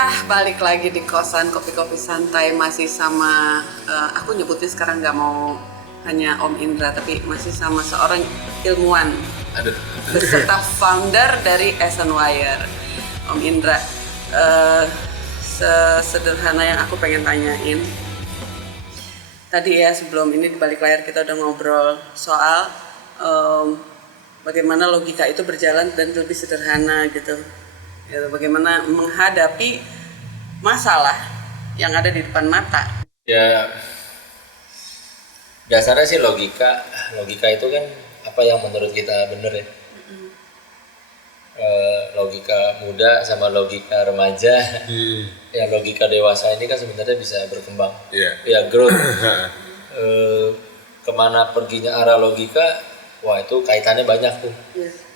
Ya, balik lagi di kosan kopi-kopi santai masih sama aku nyebutnya sekarang nggak mau hanya Om Indra tapi masih sama seorang ilmuwan Aduh. beserta founder dari Essence Wire, Om Indra. Sesederhana yang aku pengen tanyain tadi ya, sebelum ini di balik layar kita udah ngobrol soal bagaimana logika itu berjalan dan lebih sederhana gitu. Bagaimana menghadapi masalah yang ada di depan mata. Ya, dasarnya sih logika itu kan apa yang menurut kita bener ya. Logika muda sama logika remaja, ya logika dewasa ini kan sebenarnya bisa berkembang. Ya growth. Kemana perginya arah logika, wah itu kaitannya banyak tuh.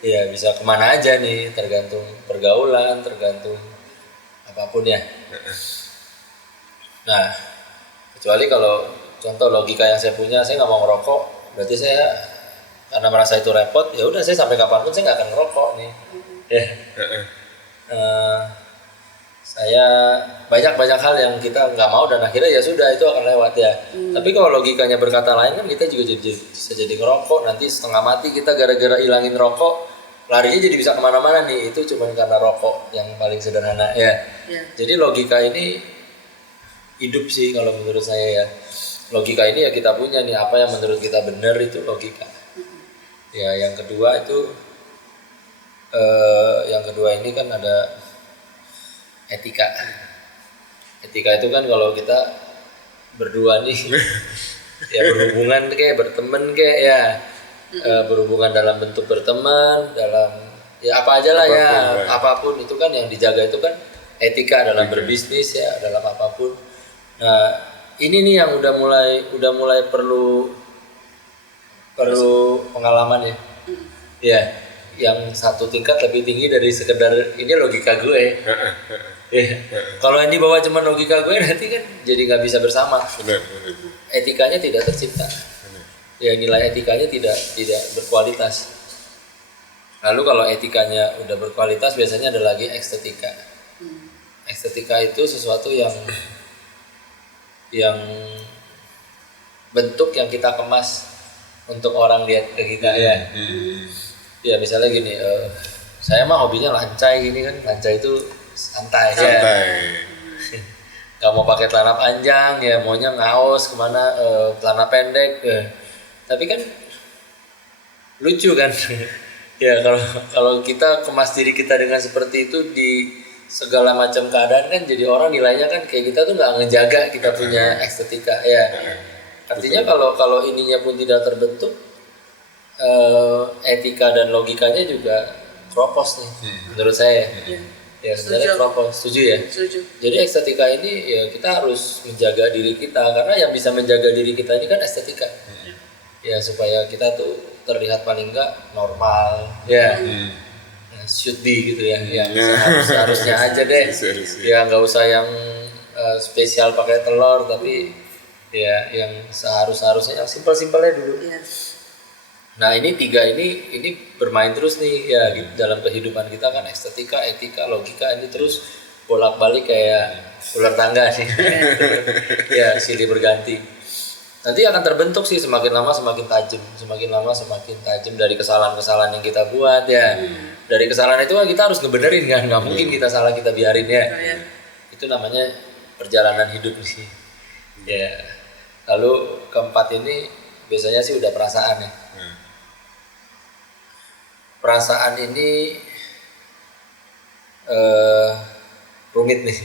Ya bisa kemana aja nih, tergantung pergaulan, tergantung apapun ya. Nah, kecuali kalau contoh logika yang saya punya, saya nggak mau ngerokok, berarti saya karena merasa itu repot, ya udah saya sampai kapanpun saya nggak akan ngerokok nih. Saya banyak hal yang kita nggak mau dan akhirnya ya sudah itu akan lewat ya. Tapi kalau logikanya berkata lain kan kita juga bisa jadi ngerokok, nanti setengah mati kita gara-gara hilangin rokok, larinya jadi bisa kemana-mana nih, itu cuma karena rokok yang paling sederhana ya. Jadi logika ini hidup sih kalau menurut saya ya. Logika ini ya kita punya nih, apa yang menurut kita benar itu logika. Ya yang kedua itu ini kan ada etika. Etika itu kan kalau kita berdua nih ya berhubungan kayak berteman kayak ya berhubungan dalam bentuk berteman, dalam ya apa aja lah ya, apapun itu kan yang dijaga itu kan etika dalam berbisnis ya, dalam apapun. Nah, ini nih yang udah mulai perlu pengalaman ya. Ya, yang satu tingkat lebih tinggi dari sekedar ini logika gue. Kalau yang dibawa cuma logika gue nanti kan jadi nggak bisa bersama. Etikanya tidak tercipta. Ya nilai etikanya tidak berkualitas. Lalu kalau etikanya udah berkualitas biasanya ada lagi estetika. Estetika itu sesuatu yang bentuk yang kita kemas untuk orang lihat ke kita ya. Ya misalnya gini, saya mah hobinya lancai gini kan, lancai itu santai. Ya. Gak mau pakai celana panjang ya, maunya ngaos kemana celana pendek. Tapi kan lucu kan. Ya kalau kita kemas diri kita dengan seperti itu di segala macam keadaan kan jadi orang nilainya kan kayak kita tuh nggak ngejaga kita punya estetika ya. Artinya kalau ininya pun tidak terbentuk, etika dan logikanya juga kropos nih menurut saya. Ya sebenarnya kropos, setuju ya? Setuju. Jadi estetika ini ya kita harus menjaga diri kita, karena yang bisa menjaga diri kita ini kan estetika. Ya supaya kita tuh terlihat paling enggak normal ya. Should be gitu ya. Ya harusnya aja deh. Ya nggak usah yang spesial pakai telur, tapi ya yang seharusnya yang simpel-simpelnya dulu. Nah ini tiga ini bermain terus nih ya dalam kehidupan kita kan, estetika, etika, logika ini terus bolak-balik kayak ular tangga sih. Ya silih berganti. Nanti akan terbentuk sih semakin lama semakin tajam dari kesalahan-kesalahan yang kita buat ya. Dari kesalahan itu kan kita harus ngebenerin kan, nggak mungkin kita salah kita biarin ya. Itu namanya perjalanan hidup sih. Ya. Lalu keempat ini biasanya sih udah perasaan ya. Perasaan ini rumit nih.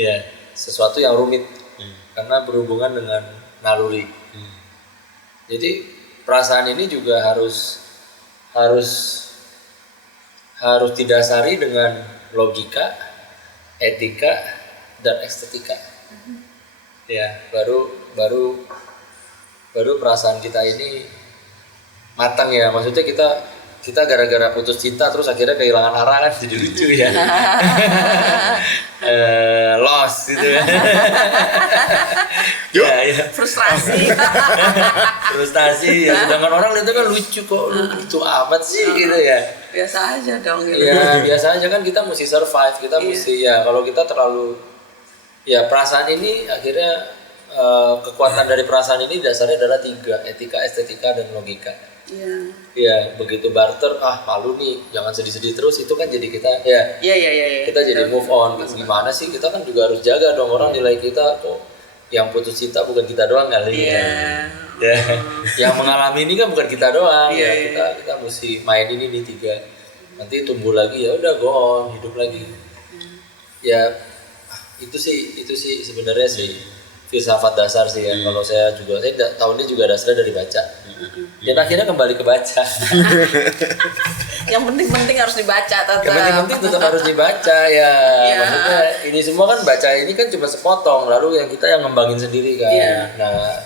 Ya, sesuatu yang rumit karena berhubungan dengan naluri. Jadi perasaan ini juga harus didasari dengan logika, etika, dan estetika. Ya, baru perasaan kita ini matang ya. Maksudnya kita kita gara-gara putus cinta terus akhirnya kehilangan arah kan jadi lucu ya. Lost gitu ya. Ya. Frustrasi Ya, sedangkan orang lihatnya kan lucu kok, lucu amat sih gitu ya. Biasa aja dong gitu. Ya biasa aja kan, kita mesti survive, kita mesti ya, kalau kita terlalu ya perasaan ini akhirnya kekuatan dari perasaan ini dasarnya adalah 3, etika, estetika, dan logika. Iya. Ya begitu barter, malu nih, jangan sedih-sedih terus, itu kan jadi kita Iya. kita jadi move on. Gimana sih, kita kan juga harus jaga dong, orang nilai kita kok yang putus cinta bukan kita doang kali ya. Yang mengalami ini kan bukan kita doang. Kita mesti main ini nih 3. Nanti tumbuh lagi ya udah, go on, hidup lagi. Ya itu sih sebenarnya sih filsafat dasar sih ya. Kalau saya tahunnya juga dasarnya dari baca. Dan akhirnya kembali ke baca. Yang penting harus dibaca tetap. Yang penting tetap harus dibaca ya. Maksudnya ini semua kan baca ini kan cuma sepotong, lalu yang kita yang ngembangin sendiri kan. Nah,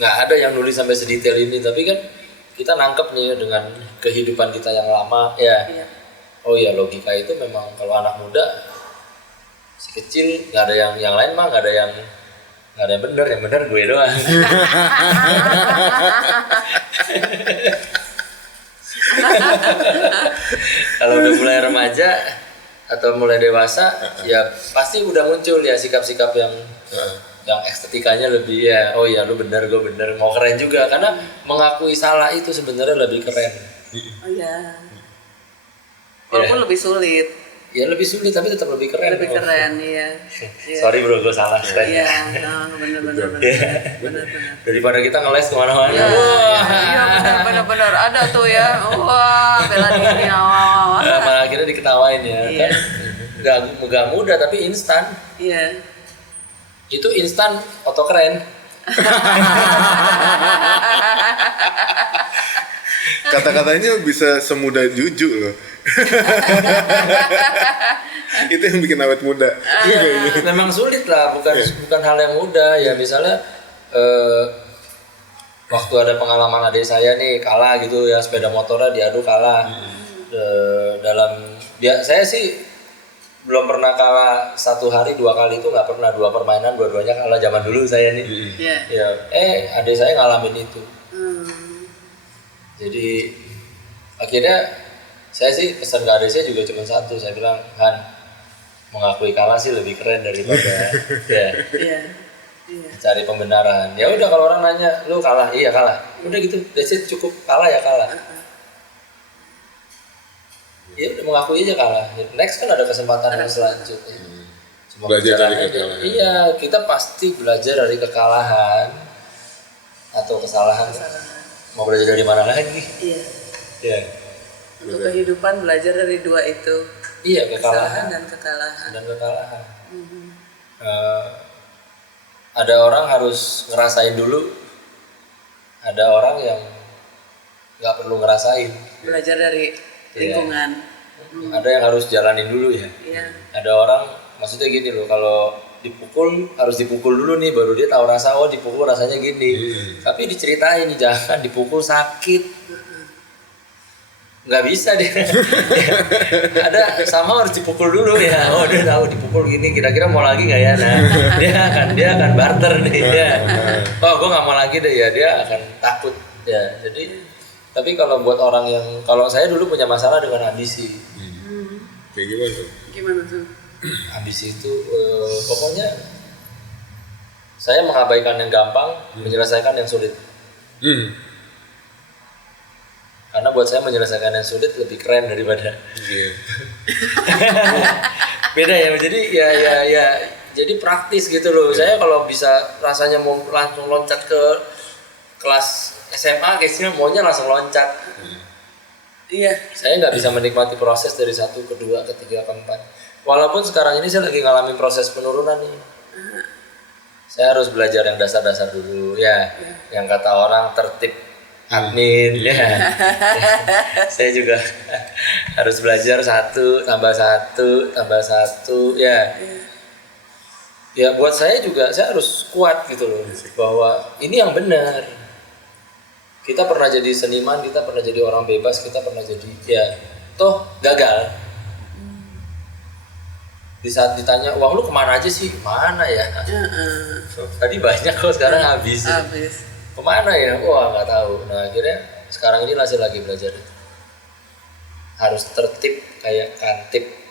nggak ada yang nulis sampai sedetail ini, tapi kan kita nangkep nih dengan kehidupan kita yang lama ya. Oh ya, logika itu memang kalau anak muda si kecil nggak ada yang lain mah nggak ada yang benar, yang benar gue doang. Kalau udah mulai remaja atau mulai dewasa ya pasti udah muncul ya sikap-sikap yang estetikanya lebih ya, oh ya lu benar gue benar, mau keren juga, karena mengakui salah itu sebenarnya lebih keren. Oh iya. Walaupun lebih sulit. Ya lebih sulit tapi tetap lebih keren. Lebih keren, iya. Sorry bro, gue salah. Iya, benar. Daripada kita ngeles kemana-mana. Iya, benar. Ada tuh ya. Wah, bela diri. Malah akhirnya diketawain ya. Kan gak mudah tapi instan. Iya. Itu instan autokeren. Kata-katanya bisa semudah juju loh. Itu yang bikin awet muda. Memang sulit lah, bukan hal yang mudah ya. Misalnya waktu ada pengalaman adik saya nih kalah gitu ya, sepeda motornya diadu kalah. Saya sih belum pernah kalah 1 hari 2 kali, itu nggak pernah, 2 permainan dua-duanya kalah zaman dulu saya nih. Ya, adik saya ngalamin itu. Jadi akhirnya saya sih pesan ke adik saya juga cuma satu, saya bilang, Han, mengakui kalah sih lebih keren daripada cari pembenaran. Ya udah, kalau orang nanya lu kalah, iya kalah, udah gitu, that's it, cukup, kalah ya kalah. Ya udah, mengakui aja kalah. Next kan ada kesempatan yang selanjutnya. Cuma belajar dari kekalahan. Iya, kita pasti belajar dari kekalahan atau kesalahan. Mau belajar dari mana lagi? Iya. Untuk kehidupan belajar dari 2 itu. Iya, kekalahan dan kekalahan. Ada orang harus ngerasain dulu. Ada orang yang nggak perlu ngerasain. Belajar dari lingkungan. Ada yang harus jalanin dulu ya. Ada orang, maksudnya gini loh, kalau dipukul harus dipukul dulu nih baru dia tahu rasa, oh dipukul rasanya gini. Tapi diceritain nih, jangan dipukul sakit, nggak bisa dia. Ada sama harus dipukul dulu ya, oh dia tahu dipukul gini, kira-kira mau lagi nggak ya. Nah dia akan barter nih ya. Oh gue nggak mau lagi deh ya, dia akan takut ya. Jadi tapi kalau buat orang yang, kalau saya dulu punya masalah dengan ambisi. Kayak gimana tuh? Gimana tuh? Ambisi itu pokoknya saya mengabaikan yang gampang, menyelesaikan yang sulit. Karena buat saya menyelesaikan yang sulit lebih keren daripada. Beda ya. Jadi ya jadi praktis gitu loh. Saya kalau bisa rasanya mau langsung loncat ke kelas SMA, kayaknya maunya langsung loncat. Iya. Saya nggak bisa menikmati proses dari 1 ke 2 ke 3 ke 4. Walaupun sekarang ini saya lagi ngalamin proses penurunan nih. Saya harus belajar yang dasar-dasar dulu ya. Yang kata orang tertib admin ya. Saya juga harus belajar 1 tambah 1 tambah 1 ya. Ya buat saya juga, saya harus kuat gitu loh, bahwa ini yang benar. Kita pernah jadi seniman, kita pernah jadi orang bebas, kita pernah jadi ya toh gagal. Di saat ditanya uang lu kemana aja sih, mana ya? Tadi banyak kok, sekarang habis. Kemana ya? Wah nggak tahu. Nah akhirnya sekarang ini masih lagi belajar. Harus tertib kayak kantip.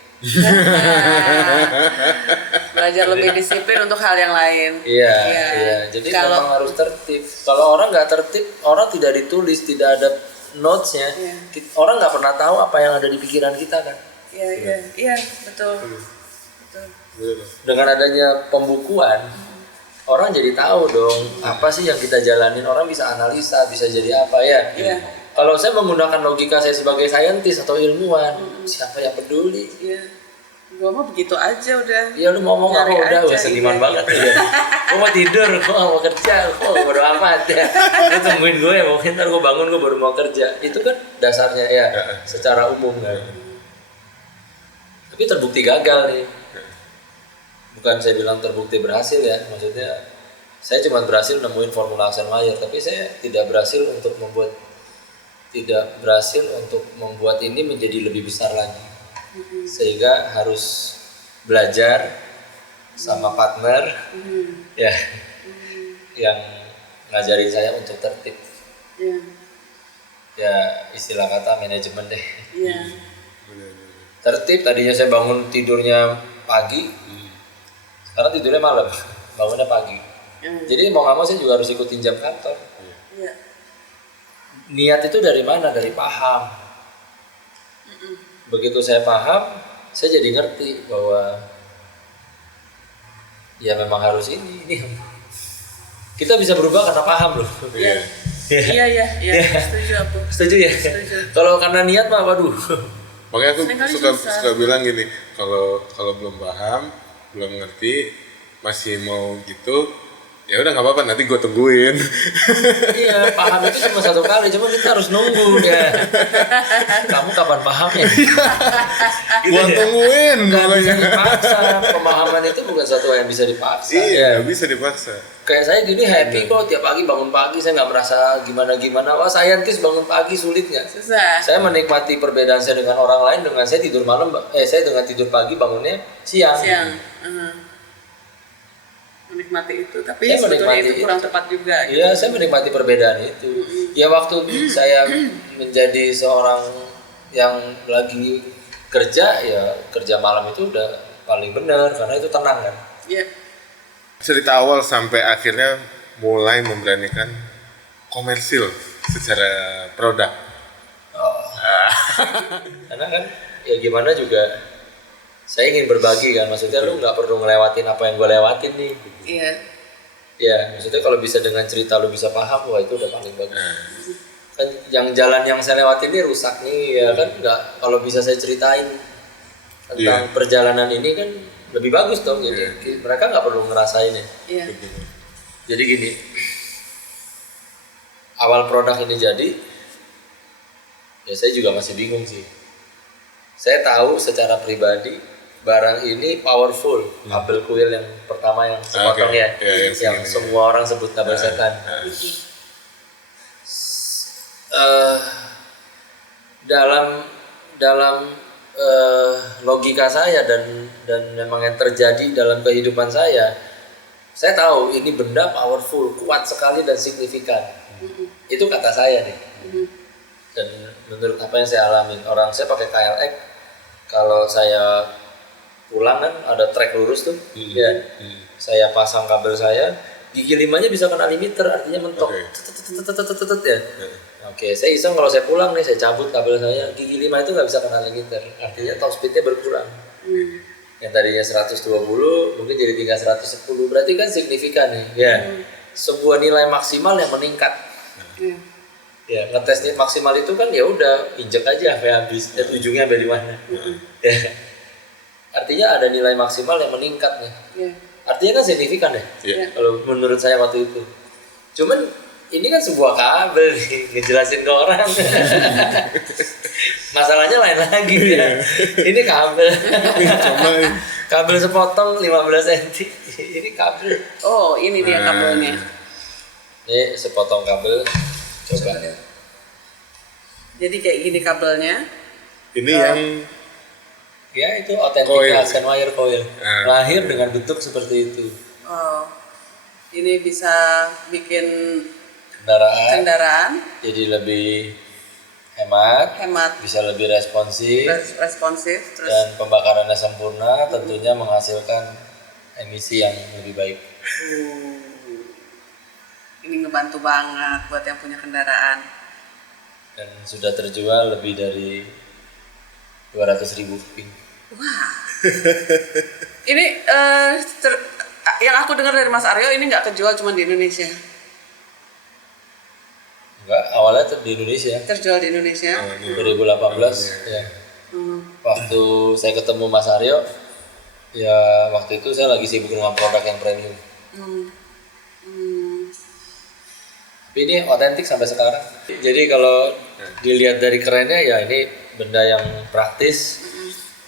Belajar lebih disiplin untuk hal yang lain. Iya. Jadi memang harus tertib. Kalau orang nggak tertib, orang tidak ditulis, tidak ada notesnya, orang nggak pernah tahu apa yang ada di pikiran kita kan. Iya, betul. Dengan adanya pembukuan, orang jadi tahu dong apa sih yang kita jalanin. Orang bisa analisa, bisa jadi apa ya. Kalau saya menggunakan logika saya sebagai saintis atau ilmuwan, siapa yang peduli? Gua mah begitu aja udah. Iya lu mau ngomong apa udah, wah seniman banget ya. Gua mau tidur, gua mau kerja, gua bodo amat ya. Lu tungguin gue ya, mungkin ntar gua bangun gua baru mau kerja. Itu kan dasarnya ya, secara umum kan. Tapi terbukti gagal nih. Bukan saya bilang terbukti berhasil ya, maksudnya saya cuma berhasil nemuin formula Eisenhower, tapi saya tidak berhasil untuk membuat ini menjadi lebih besar lagi. Sehingga harus belajar sama partner ya yang ngajarin saya untuk tertib. Ya istilah kata manajemen deh. Tertib, tadinya saya bangun tidurnya pagi, sekarang tidurnya malam, bangunnya pagi. Jadi mau nggak mau saya juga harus ikutin jam kantor. Niat itu dari mana? Dari paham. Begitu saya paham, saya jadi ngerti bahwa ya memang harus ini. Kita bisa berubah karena paham loh. Iya. Setuju aku. Setuju ya? Kalau karena niat mah waduh. Makanya aku suka bilang gini, kalau belum paham, belum ngerti, masih mau gitu, ya udah nggak apa-apa, nanti gue tungguin. Iya, paham itu cuma satu kali, cuma kita harus nunggu ya. Kamu kapan pahamnya? Gue tungguin. Nggak bisa dipaksa. Pemahaman itu bukan satu yang bisa dipaksa. Iya, bisa dipaksa. Kayak saya gini happy kok, tiap pagi bangun pagi, saya nggak merasa gimana-gimana. Wah, saintis bangun pagi sulit nggak? Susah. Saya menikmati perbedaan saya dengan orang lain dengan saya tidur malam, saya dengan tidur pagi bangunnya siang. Menikmati itu, tapi sebetulnya itu kurang tepat juga. Iya, saya menikmati perbedaan itu. Ya waktu saya menjadi seorang yang lagi kerja, ya kerja malam itu udah paling benar karena itu tenang kan. Iya. Cerita awal sampai akhirnya mulai memberanikan komersil secara produk. Karena kan ya gimana juga saya ingin berbagi kan, maksudnya lu nggak perlu ngelewatin apa yang gue lewatin nih. Iya. Ya maksudnya kalau bisa dengan cerita lu bisa paham, wah itu udah paling bagus. Kan yang jalan yang saya lewatin ini rusak nih ya kan, nggak, kalau bisa saya ceritain tentang perjalanan ini kan lebih bagus dong. Jadi mereka nggak perlu ngerasain ya. Iya. Jadi gini, awal produk ini jadi, ya saya juga masih bingung sih. Saya tahu secara pribadi barang ini powerful, kabel kuil yang pertama yang sepotong yang semua orang sebut kabel setan. Dalam logika saya dan memang yang terjadi dalam kehidupan saya tahu ini benda powerful, kuat sekali dan signifikan. Itu kata saya nih. Dan menurut apa yang saya alamin, orang saya pakai KLX, kalau saya pulang kan ada trek lurus tuh, saya pasang kabel saya, gigi limanya bisa kena limiter, artinya mentok, ya. Oke, saya iseng kalau saya pulang nih, saya cabut kabel saya, gigi lima itu nggak bisa kena limiter, artinya top speednya berkurang. Yang tadinya 120 mungkin jadi tinggal 110, berarti kan signifikan nih, ya. Sebuah nilai maksimal yang meningkat. Ya, ngetesnya maksimal itu kan ya udah injek aja sampai habis, dan ujungnya sampai di mana. Ya. Artinya ada nilai maksimal yang meningkat nih. Artinya kan signifikan ya. Kalau menurut saya waktu itu. Cuman ini kan sebuah kabel nih, ngejelasin ke orang. Masalahnya lain lagi ya. Ini kabel. Kabel sepotong 15 cm. Ini kabel. Oh, ini dia kabelnya. Ini sepotong kabel. Coba. Jadi kayak gini kabelnya. Ini yang Ya itu otentik Coil. Alaskan wire coil. Lahir dengan bentuk seperti itu. Oh, ini bisa bikin kendaraan Jadi lebih hemat, hemat, bisa lebih responsif, responsif, terus dan pembakarannya sempurna, tentunya menghasilkan emisi yang lebih baik. ini ngebantu banget buat yang punya kendaraan. Dan sudah terjual lebih dari 200.000 ping. Wah, ini yang aku dengar dari Mas Aryo ini nggak kejual cuma di Indonesia. Enggak, awalnya di Indonesia. Terjual di Indonesia. 2018 ya. Waktu saya ketemu Mas Aryo, ya waktu itu saya lagi sibuk dengan produk yang premium. Tapi ini otentik sampai sekarang. Jadi kalau dilihat dari kerennya ya ini benda yang praktis.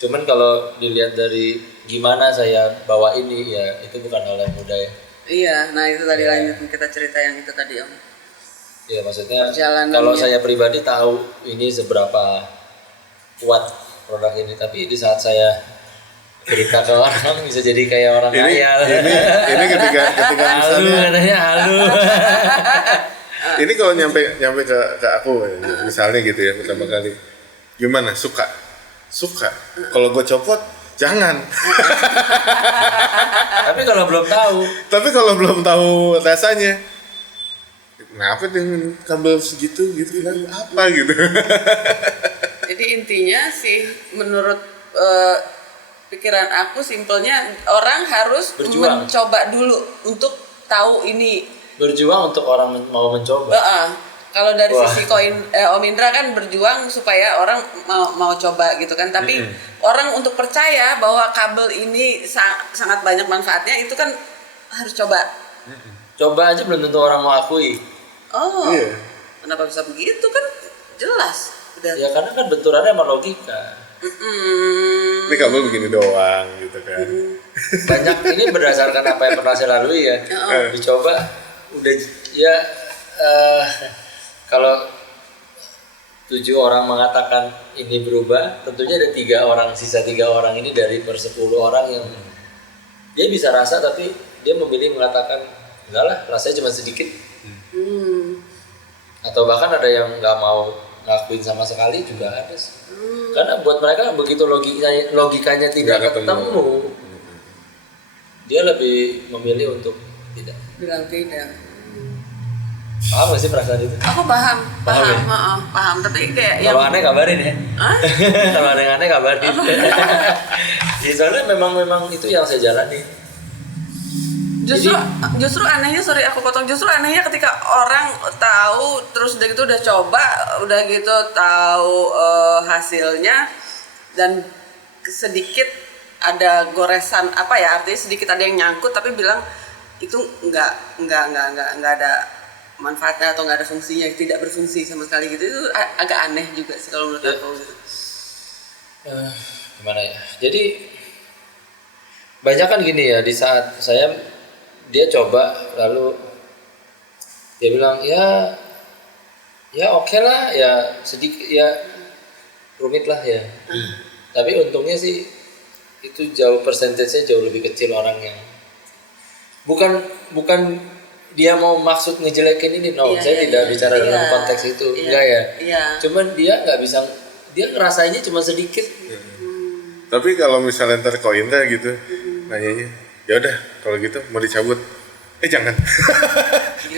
Cuman kalau dilihat dari gimana saya bawa ini ya itu bukan hal yang mudah ya. Iya, nah itu tadi lanjut kita cerita yang itu tadi Om. Ya maksudnya Perjalanannya. kalau saya pribadi tahu ini seberapa kuat produk ini, tapi di saat saya cerita ke orang bisa jadi kayak orang kaya. ini ketika Halu katanya halu. Ini kalau nyampe ke aku misalnya gitu ya pertama kali, gimana, suka kalau gue copot jangan. Tapi kalau belum tahu rasanya, kenapa dengan kabel segitu gitu kan apa gitu. Jadi intinya sih menurut pikiran aku simpelnya orang harus Berjuang. mencoba dulu untuk tahu ini. berjuang untuk orang mau mencoba. Kalau dari sisi koin Om Indra kan berjuang supaya orang mau coba gitu kan. Tapi orang untuk percaya bahwa kabel ini sangat banyak manfaatnya itu kan harus coba. Coba aja belum tentu orang mau akui. Oh, Iya. kenapa bisa begitu kan? Jelas. Udah. Ya karena kan benturannya sama logika. Ini kabel begini doang gitu kan. Banyak ini berdasarkan apa yang pernah saya lalui ya. Dicoba udah ya kalau 7 orang mengatakan ini berubah, tentunya ada 3 orang, sisa 3 orang ini dari per 10 orang yang dia bisa rasa tapi dia memilih mengatakan enggak lah, rasanya cuma sedikit. Atau bahkan ada yang nggak mau ngakuin sama sekali juga ada sih. Karena buat mereka begitu logikanya tidak ketemu, dia lebih memilih untuk tidak. Bilang tidak. Paham gak sih perasaan itu? Aku paham. Ya? Paham. Tapi kayak Kalau aneh kabarin ya. Kalau ada yang aneh kabarin. Ya, soalnya memang itu yang saya jalani. Justru anehnya, sorry aku potong, justru anehnya ketika orang tahu terus udah gitu udah coba, udah gitu tahu hasilnya dan sedikit ada goresan apa ya, artinya sedikit ada yang nyangkut tapi bilang itu nggak ada manfaatnya atau nggak ada fungsinya, tidak berfungsi sama sekali gitu, itu agak aneh juga sih kalau menurut aku gitu. Gimana ya? Jadi banyak kan gini ya, di saat dia coba lalu dia bilang ya oke lah ya, sedikit ya rumit lah ya. Tapi untungnya sih itu persentasenya jauh lebih kecil orang yang bukan dia mau maksud ngejelekin ini, saya tidak bicara dalam konteks itu, enggak ya. Cuman dia nggak bisa, dia ngerasainnya cuma sedikit. Tapi kalau misalnya ntar koin gitu, nanyanya, ya udah kalau gitu mau dicabut, jangan.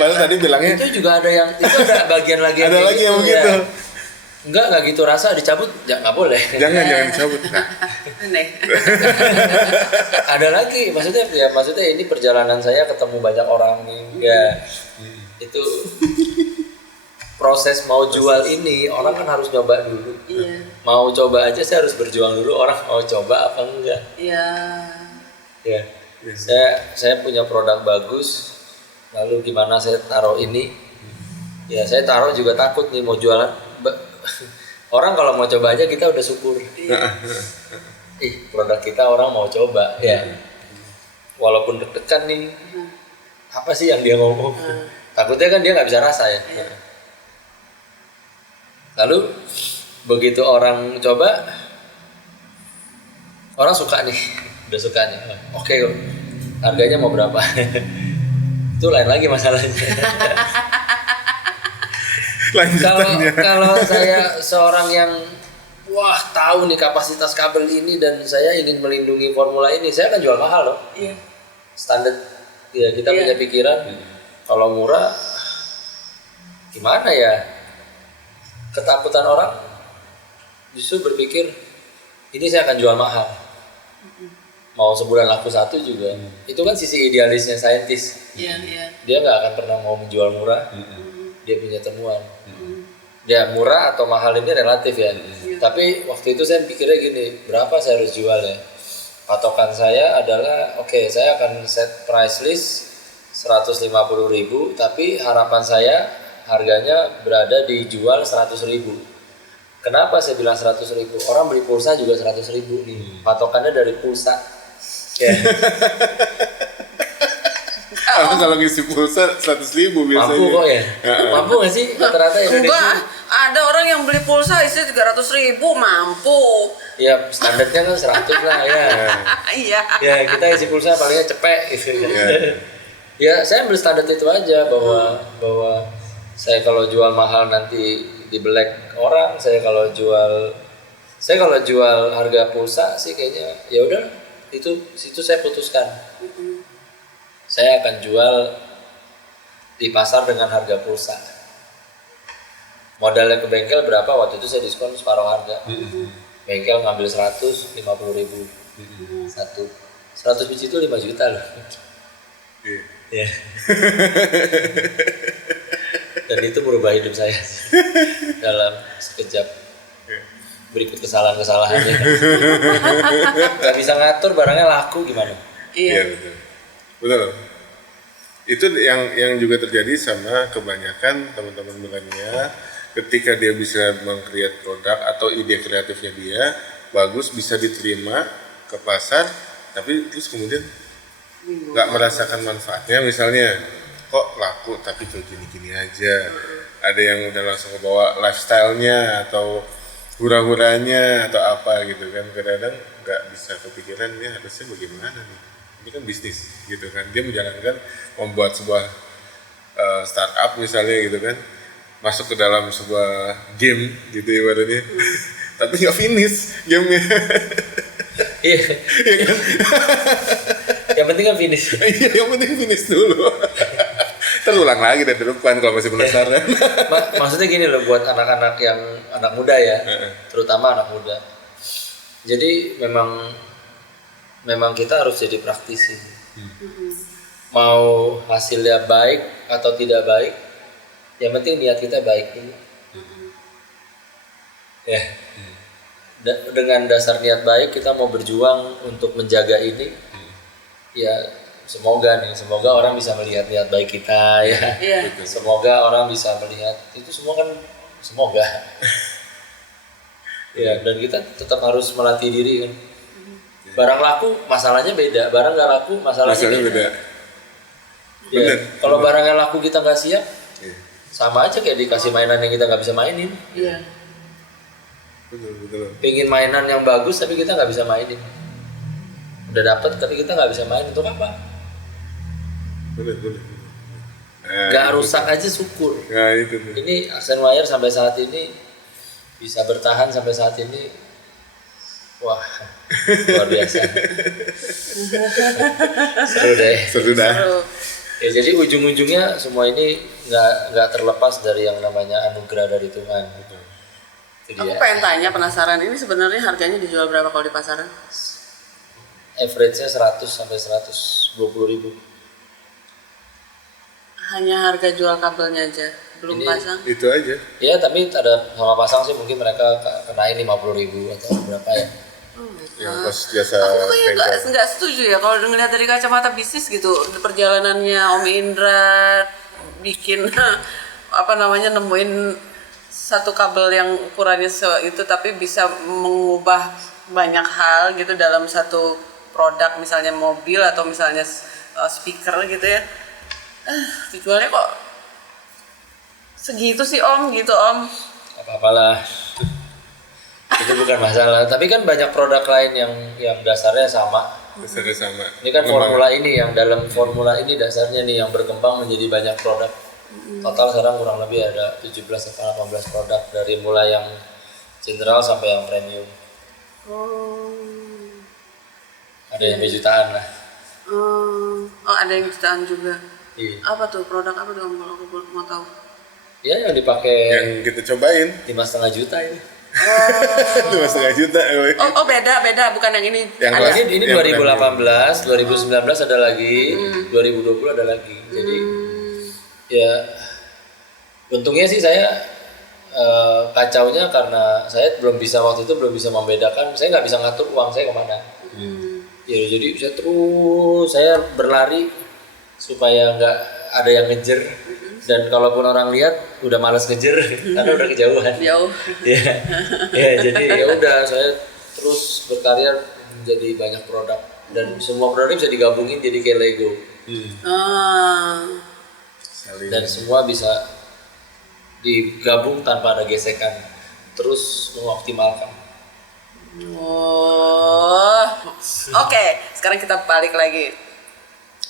Padahal tadi bilangnya. Itu juga ada yang, itu ada bagian lagi. Ada lagi yang begitu. Ya. Enggak gitu rasa dicabut, nggak boleh. Jangan dicabut. Nah. Aneh. Ada lagi, maksudnya ini perjalanan saya ketemu banyak orang nih, ya itu proses mau jual ini orang kan harus nyoba dulu. Mau coba aja saya harus berjuang dulu, orang mau coba apa enggak? Ya, saya punya produk bagus, lalu gimana saya taruh ini? Ya saya taruh juga takut nih mau jualan. Orang kalau mau coba aja kita udah syukur. Produk kita orang mau coba ya. Walaupun deg-degan nih. Apa sih yang dia ngomong? Takutnya kan dia nggak bisa rasa ya. Lalu begitu orang coba, orang suka nih, udah suka nih. Oke, harganya mau berapa? Itu lain lagi masalahnya. Kalau saya seorang yang wah tahu nih kapasitas kabel ini dan saya ingin melindungi formula ini, saya akan jual mahal loh. Iya. Standar ya kita punya pikiran kalau murah gimana ya, ketakutan orang justru berpikir ini saya akan jual mahal, mau sebulan laku satu juga. Itu kan sisi idealisnya saintis. Iya. Dia nggak akan pernah mau menjual murah. Dia punya temuan. Ya murah atau mahal ini relatif ya. Tapi waktu itu saya pikirnya gini, berapa saya harus jual ya? Patokan saya adalah oke, saya akan set price list 150.000, tapi harapan saya harganya berada di jual 100.000. Kenapa saya bilang 100.000? Orang beli pulsa juga 100.000 nih. Patokannya dari pulsa. Ya. Kalau ngisi pulsa 100.000 biasanya. Mampu kok ya? Mampu nggak sih rata-rata Indonesia? Enggak, ada orang yang beli pulsa isi 300.000 mampu. Ya standarnya kan 100 lah ya. Iya. Ya kita isi pulsa palingnya cepet gitu. Ya saya ambil standar itu aja bahwa saya kalau jual mahal nanti di black orang, saya kalau jual harga pulsa sih kayaknya ya udah situ saya putuskan. Saya akan jual di pasar dengan harga pulsa. Modalnya ke bengkel berapa? Waktu itu saya diskon separuh harga. Bengkel ngambil 150.000 satu. 100 biji itu 5 juta loh. Iya. Dan itu merubah hidup saya dalam sekejap. Berikut kesalahan-kesalahannya. Gak bisa ngatur barangnya laku gimana? Iya. Betul. Itu yang juga terjadi sama kebanyakan teman-teman milenial, ketika dia bisa meng-create produk atau ide kreatifnya dia bagus, bisa diterima ke pasar, tapi terus kemudian nggak merasakan manfaatnya. Misalnya kok laku tapi kayak gini-gini aja. Ada yang udah langsung kebawa lifestyle-nya atau hura-huranya atau apa gitu kan. Kadang-kadang nggak bisa kepikiran ini harusnya bagaimana nih. Ini kan bisnis gitu kan, dia menjalankan, membuat sebuah startup misalnya gitu kan, masuk ke dalam sebuah game gitu ibaratnya, tapi nggak finish gamenya. Iya. Iya kan? Yang penting kan finish. Iya, yang penting finish dulu. Terulang lagi dari depan kalau masih penasaran. Maksudnya gini loh, buat anak-anak yang anak muda ya, terutama anak muda. Jadi memang kita harus jadi praktisi. Mau hasilnya baik atau tidak baik, yang penting niat kita baik dulu. Ya. Dengan dasar niat baik kita mau berjuang untuk menjaga ini. Ya semoga orang bisa melihat niat baik kita ya. Semoga orang bisa melihat itu semua kan semoga. Ya, dan kita tetap harus melatih diri kan. Barang laku masalahnya beda, barang nggak laku masalahnya beda. Ya, kalau barang yang laku kita nggak siap, sama aja kayak dikasih mainan yang kita nggak bisa mainin. Iya. Betul. Pengen mainan yang bagus tapi kita nggak bisa mainin. Udah dapet tapi kita nggak bisa main, untuk apa? Betul. Nggak rusak aja syukur. Nah, itu. Ini Accent sampai saat ini bisa bertahan sampai saat ini. Wah, luar biasa. Seru deh. Ya, jadi ujung-ujungnya semua ini nggak terlepas dari yang namanya anugerah dari Tuhan. Aku pengen tanya, penasaran, ini sebenarnya harganya dijual berapa kalau di pasaran? Average-nya 100 sampai 120.000. Hanya harga jual kabelnya aja, belum Ini, pasang? Itu aja. Ya, tapi ada sama pasang sih mungkin mereka kenain 50.000 atau berapa ya. Yang pas jasa Aku kayak bengkel. nggak setuju ya kalau ngelihat dari kacamata bisnis gitu, perjalanannya Om Indra bikin nemuin satu kabel yang ukurannya itu tapi bisa mengubah banyak hal gitu dalam satu produk, misalnya mobil atau misalnya speaker gitu ya. Dijualnya kok segitu sih Om gitu Om. apa-apalah. Itu bukan masalah. Tapi kan banyak produk lain yang dasarnya sama. Dasarnya sama. Ini kan formula ini yang dalam formula ini dasarnya nih yang berkembang menjadi banyak produk. Total sekarang kurang lebih ada 17 atau 18 produk dari mulai yang general sampai yang premium. Ada yang jutaan lah. Oh, ada yang jutaan juga. Iya. Apa tuh produk apa tuh Om, kalau aku mau tahu? Ya yang dipakai Yang kita cobain 5,5 juta ini. 2,5 juta. Oh beda bukan yang ini. Yang Ada. kelas- Ini yang 2018, 2019 ada lagi, 2020 ada lagi. Jadi ya untungnya sih saya kacaunya karena saya belum bisa waktu itu membedakan, saya nggak bisa ngatur uang saya kemana. Ya jadi saya berlari supaya nggak ada yang ngejer, dan kalaupun orang lihat udah malas ngejer karena udah kejauhan. Jauh. Ya jadi ya udah saya terus berkarya menjadi banyak produk, dan semua produk bisa digabungin jadi kayak Lego. Saling. Dan semua bisa digabung tanpa ada gesekan, terus mengoptimalkan. Oke, sekarang kita balik lagi.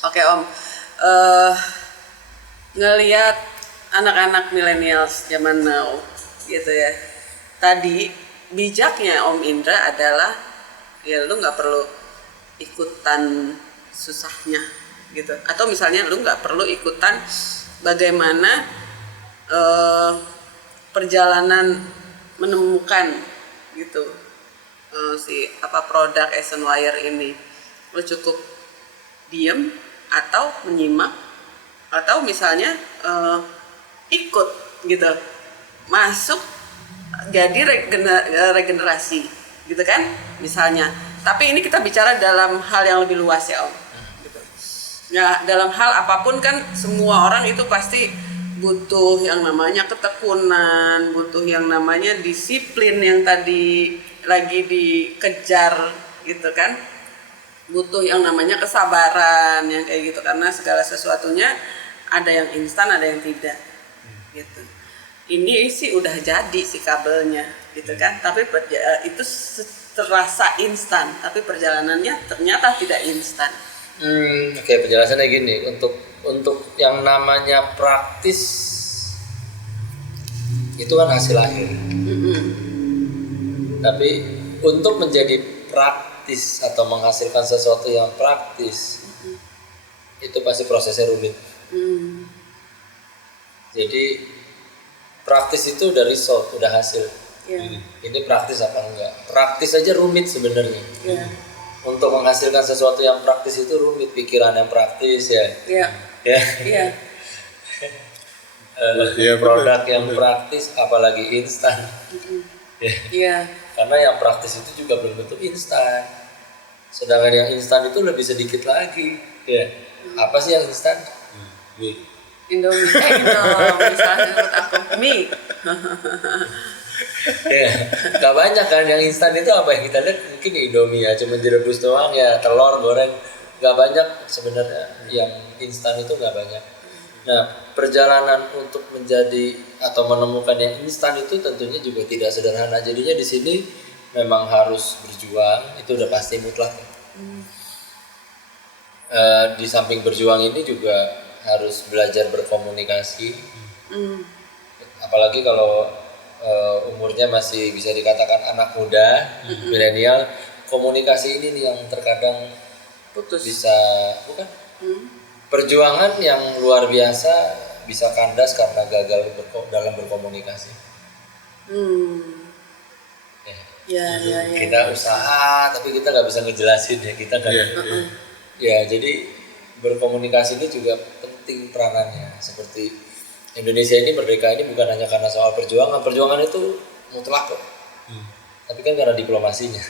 Oke Om, ngelihat anak-anak millennials zaman now gitu ya. Tadi bijaknya Om Indra adalah ya lu nggak perlu ikutan susahnya gitu, atau misalnya lu nggak perlu ikutan bagaimana perjalanan menemukan gitu si produk Asian Wire ini. Lu cukup diem atau menyimak, atau misalnya ikut gitu, masuk jadi regenerasi gitu kan misalnya. Tapi ini kita bicara dalam hal yang lebih luas ya Om gitu. Ya dalam hal apapun kan semua orang itu pasti butuh yang namanya ketekunan, butuh yang namanya disiplin yang tadi lagi dikejar gitu kan, butuh yang namanya kesabaran yang kayak gitu, karena segala sesuatunya ada yang instan ada yang tidak gitu. Ini sih udah jadi si kabelnya gitu kan, tapi itu terasa instan, tapi perjalanannya ternyata tidak instan. Oke, penjelasannya gini, untuk yang namanya praktis itu kan hasil akhir. Tapi untuk menjadi praktis atau menghasilkan sesuatu yang praktis itu pasti prosesnya rumit. Jadi praktis itu udah result, udah hasil. Ini praktis apa enggak? Praktis aja rumit sebenarnya. Untuk menghasilkan sesuatu yang praktis itu rumit, pikiran yang praktis ya. Produk yang praktis apalagi instan. Karena yang praktis itu juga belum tentu instan. Sedangkan yang instan itu lebih sedikit lagi. Apa sih yang instan? Indomie misalnya menurut aku mie. Gak banyak kan yang instan itu, apa yang kita lihat mungkin Indomie ya, cuma direbus doang ya, telur goreng, gak banyak sebenarnya yang instan itu, gak banyak. Nah perjalanan untuk menjadi atau menemukan yang instan itu tentunya juga tidak sederhana. Jadinya di sini memang harus berjuang, itu udah pasti mutlak. Di samping berjuang ini juga harus belajar berkomunikasi, apalagi kalau umurnya masih bisa dikatakan anak muda, milenial. Komunikasi ini nih yang terkadang Putus. bisa perjuangan yang luar biasa bisa kandas karena gagal dalam berkomunikasi. Kita usaha tapi kita nggak bisa ngejelasin ya, kita kan. Ya jadi berkomunikasi ini juga penting peranannya. Seperti Indonesia ini merdeka ini bukan hanya karena soal perjuangan itu mutlak kok. Tapi kan karena diplomasinya.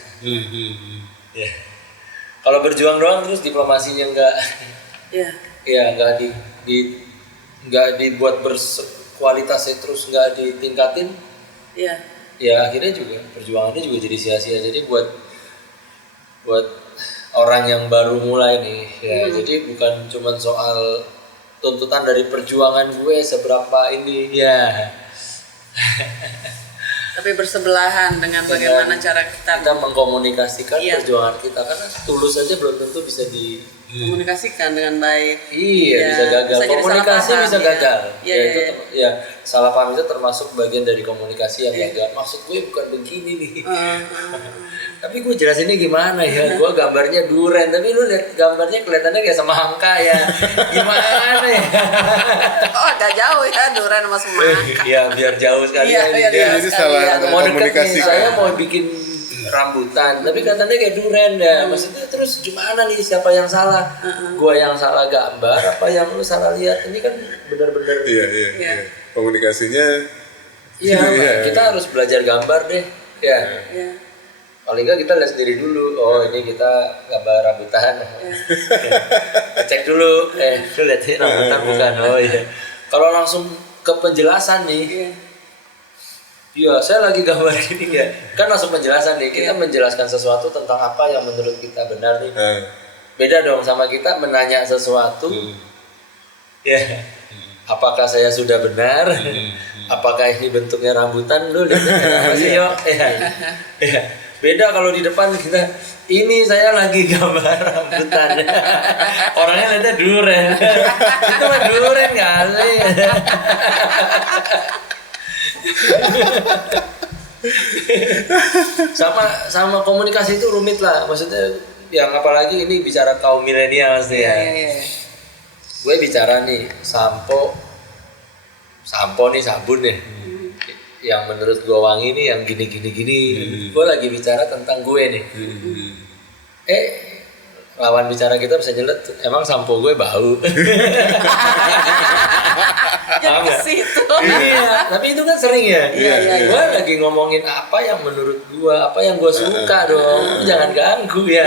Kalau berjuang doang terus diplomasinya enggak, enggak dibuat berkualitasnya, terus enggak ditingkatin. Ya akhirnya juga perjuangannya juga jadi sia-sia. Jadi buat orang yang baru mulai nih ya, jadi bukan cuma soal tuntutan dari perjuangan gue seberapa ini ya. Tapi bersebelahan dengan bagaimana cara kita kita mengkomunikasikan Iya. perjuangan kita, karena tulus aja belum tentu bisa komunikasikan dengan baik. Iya, bisa gagal. bisa jadi Komunikasi salah paham, bisa ya. gagal. Iya, Ya iya, itu iya. ya salah paham itu termasuk bagian dari komunikasi yang Iya. gagal. Maksud gue bukan begini nih. Tapi gue jelasinnya gimana ya? Gue gambarnya duren, tapi lu lihat gambarnya kelihatannya kayak semangka ya. Gimana ya? Oh, agak jauh ya durian sama semangka. Ya biar jauh sekali Iya, ya. iya, Iya, iya, jadi sekali salah ya. Mau deket nih, komunikasi saya kan. mau bikin rambutan, tapi katanya kayak duren ya. Maksudnya terus gimana nih, siapa yang salah? Gua yang salah gambar apa yang lu salah lihat? Ini kan benar-benar Iya. Iya. Komunikasinya iya, Iya. kita harus belajar gambar deh. Ya. Iya. Paling nggak kita lihat sendiri dulu. Oh, ini kita gambar rambutan. Cek dulu. Lu lihat ini rambutan bukan? Oh iya. Kalau langsung ke penjelasan nih, Iya. iya, saya lagi gambar gini ya. Kan langsung penjelasan nih. Kita Iya. menjelaskan sesuatu tentang apa yang menurut kita benar nih. eh, Beda dong sama kita menanya sesuatu. Ya. Apakah saya sudah benar? Apakah ini bentuknya rambutan? Lu lihatnya apa sih, yo? Ya. Ya. Beda kalau di depan kita, ini saya lagi gambar rambutan. Orangnya lihatnya duren. Itu mah duren kali. sama komunikasi itu rumit lah, maksudnya yang apalagi ini bicara kaum milenial sih Iya, ya. iya, iya. Gue bicara nih sampo nih, sabun nih yang menurut gue wangi nih, yang gini. Gue lagi bicara tentang gue nih. Lawan bicara kita bisa nyelet, emang sampo gue bau. Jadi Paham ke nggak? situ. Iya, tapi itu kan sering ya. Iya, iya, Gue lagi ngomongin apa yang menurut gue, apa yang gue suka dong. Lu jangan ganggu ya.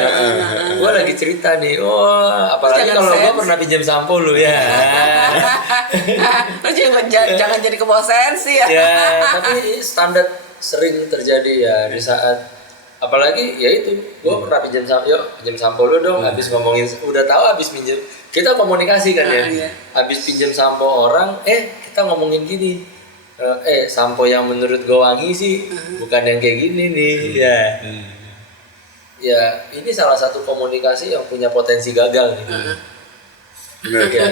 Gue lagi cerita nih. Oh, apalagi Jangan kalau gue sense. pernah pinjam sampo lu ya. Terus jangan jadi kebawa sensi ya. Ya, tapi standar sering terjadi ya di saat, apalagi ya itu gue pernah pinjam sampo lu dong. Habis ngomongin, udah tahu habis pinjam, kita komunikasi kan ya. Iya. Habis pinjam sampo orang, kita ngomongin gini, sampo yang menurut gue wangi sih bukan yang kayak gini nih. Ya, ya ini salah satu komunikasi yang punya potensi gagal nih. benar. Ya,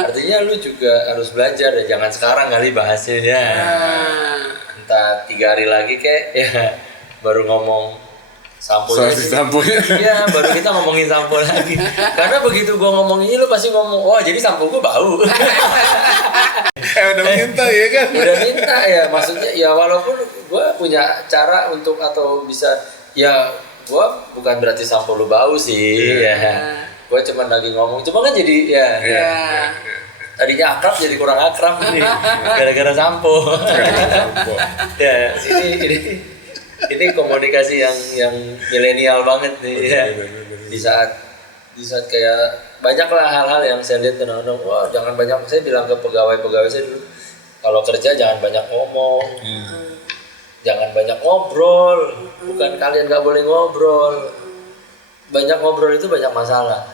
artinya lu juga harus belajar ya, jangan sekarang kali bahasnya ya. Entah 3 hari lagi kayak ya baru ngomong samponya. Soal si samponya. Iya, baru kita ngomongin sampo lagi. Karena begitu gua ngomong ini, lu pasti ngomong, oh jadi sampo gua bau. Udah minta ya kan? Udah minta ya, maksudnya ya walaupun gua punya cara untuk atau bisa, ya gua bukan berarti sampo lu bau sih. Ya. Gua cuma lagi ngomong, cuma kan jadi ya. Iya. Tadinya akrab jadi kurang akrab nih gara-gara sampo. Sampo. Ya, ini komunikasi yang milenial banget nih ya. Di saat kayak banyak lah hal-hal yang saya lihat kadang-kadang, wah jangan banyak, saya bilang ke pegawai saya dulu, kalau kerja jangan banyak ngomong, jangan banyak ngobrol, bukan kalian nggak boleh ngobrol, banyak ngobrol itu banyak masalah.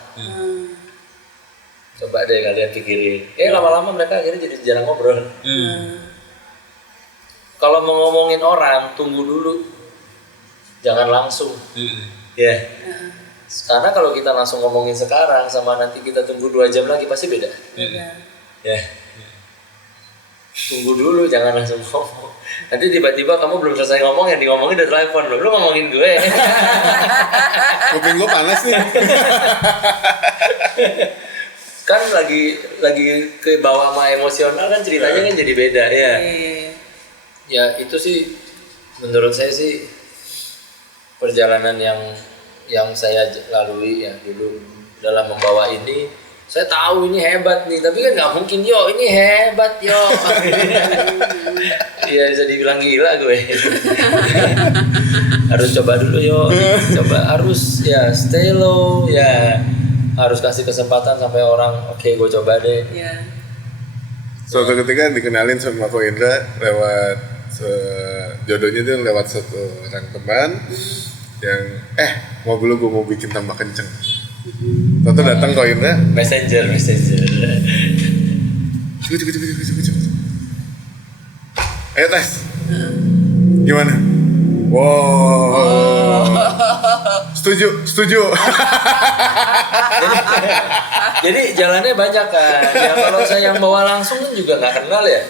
Coba deh kalian pikirin, lama-lama mereka akhirnya jadi jarang ngobrol. Kalau mau ngomongin orang, tunggu dulu, jangan langsung. Ya. Karena kalau kita langsung ngomongin sekarang sama nanti kita tunggu 2 jam lagi pasti beda. Ya. Tunggu dulu, jangan langsung ngomong. Nanti tiba-tiba kamu belum selesai ngomong, yang ngomongin udah telepon lu ngomongin gue. Kuping gue panas nih. Kan lagi ke bawah sama emosional kan ceritanya kan jadi beda ya. Ya itu sih menurut saya sih perjalanan yang saya lalui ya dulu dalam membawa ini. Saya tahu ini hebat nih, tapi kan nggak mungkin ini hebat Iya bisa dibilang gila gue. Harus coba dulu coba harus ya stay low ya, harus kasih kesempatan sampai orang oke, gue coba deh. Iya. Suatu ketika dikenalin sama Ko Indra lewat jodohnya tuh lewat satu orang teman yang mobil gue mau bikin tambah kenceng. Tahu datang Ko Indra, Messenger. Cukup. Ayo tes. Gimana? Wow. Setuju. Jadi jalannya banyak kan. Ya kalau saya yang bawa langsung kan juga nggak kenal ya.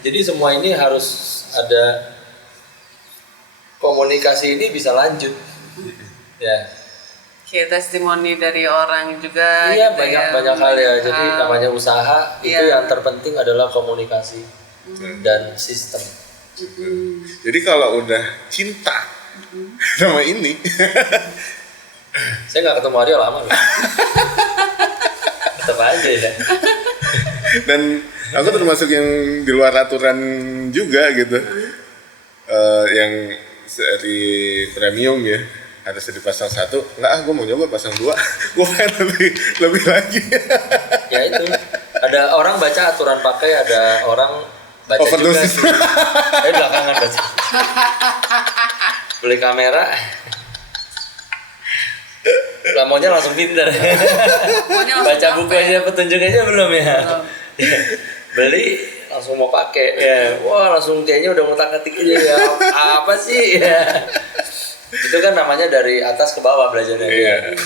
Jadi semua ini harus ada komunikasi ini bisa lanjut. Ya. Kayak testimoni dari orang juga. Iya gitu banyak hal ya. Jadi namanya usaha itu yang terpenting adalah komunikasi dan sistem. Jadi kalau udah cinta sama ini, Saya nggak ketemu Aryo lama loh. Tetap aja ya. dan aku termasuk yang di luar aturan juga gitu, yang seri premium ya, harus dipasang 1, nggak gue mau nyoba pasang 2, gue pengen lebih lagi. Ya itu ada orang baca aturan pakai, ada orang baca Overdosis. juga. Saya belakangan baca. Beli kamera. Maunya langsung pinter. Baca buku aja, petunjuk aja belum ya. Beli langsung mau pakai ya. Wah langsung kayaknya udah ngutak-ngatik aja ya. Apa sih ya. Itu kan namanya dari atas ke bawah belajarnya. Iya.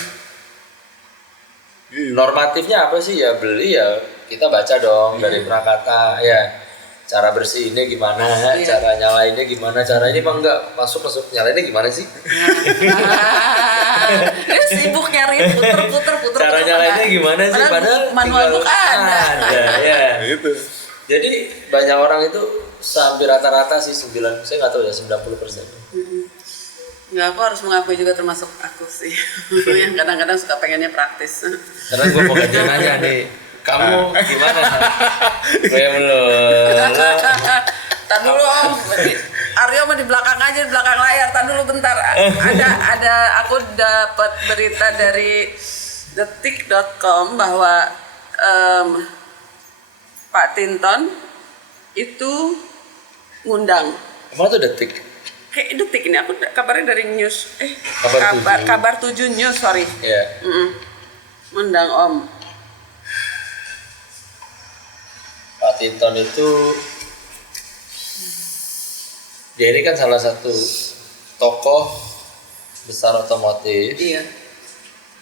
Normatifnya apa sih ya, beli ya kita baca dong dari prakata ya, cara bersihinnya gimana, cara nyalainnya gimana, cara ini mah enggak masuk nyalainnya gimana sih? Dia sibuk nyari puter. Cara nyalainnya gimana sih? Padahal manual book ada. Ya. Gitu. Jadi banyak orang itu hampir rata-rata sih saya nggak tahu ya 90%. Ya aku harus mengakui juga termasuk aku sih yang kadang-kadang suka pengennya praktis. Karena gue mau gantian nanya nih, kamu gimana? Gue belum. Tar dulu Om, Aryo mah di belakang aja, di belakang layar. Tar dulu bentar. Ada aku dapat berita dari detik.com bahwa Pak Tinton itu ngundang. Emang tuh Detik? Kayak Detik ini aku kabarnya dari news. Kabar Kabar 7 News, sorry. Iya. Ngundang Om. Pak Tinton itu dia ini kan salah satu tokoh besar otomotif. Iya.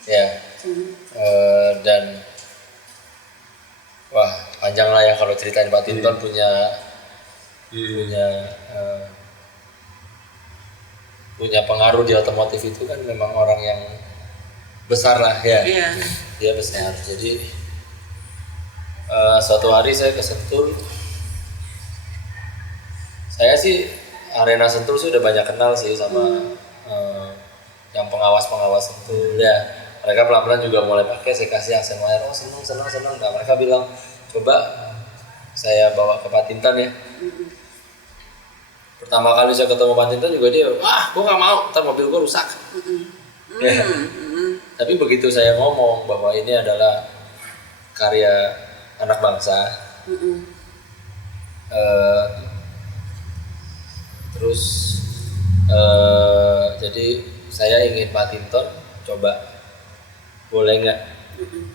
Ya. Dan wah panjang lah ya kalau ceritain Pak Tinton punya pengaruh di otomotif itu kan memang orang yang besar lah ya. Iya. Dia besar. Jadi suatu hari saya ke Sentul. Saya sih arena Sentul sudah banyak kenal sih sama yang pengawas Sentul ya. Mereka pelan-pelan juga mulai pakai, saya kasih aksen layar, oh seneng. Nah mereka bilang coba saya bawa ke Pak Tinton ya. Pertama kali saya ketemu Pak Tinton juga dia, gue nggak mau, ntar mobil gue rusak. Ya. Tapi begitu saya ngomong bahwa ini adalah karya anak bangsa, terus jadi saya ingin Pak Tinton coba, boleh nggak?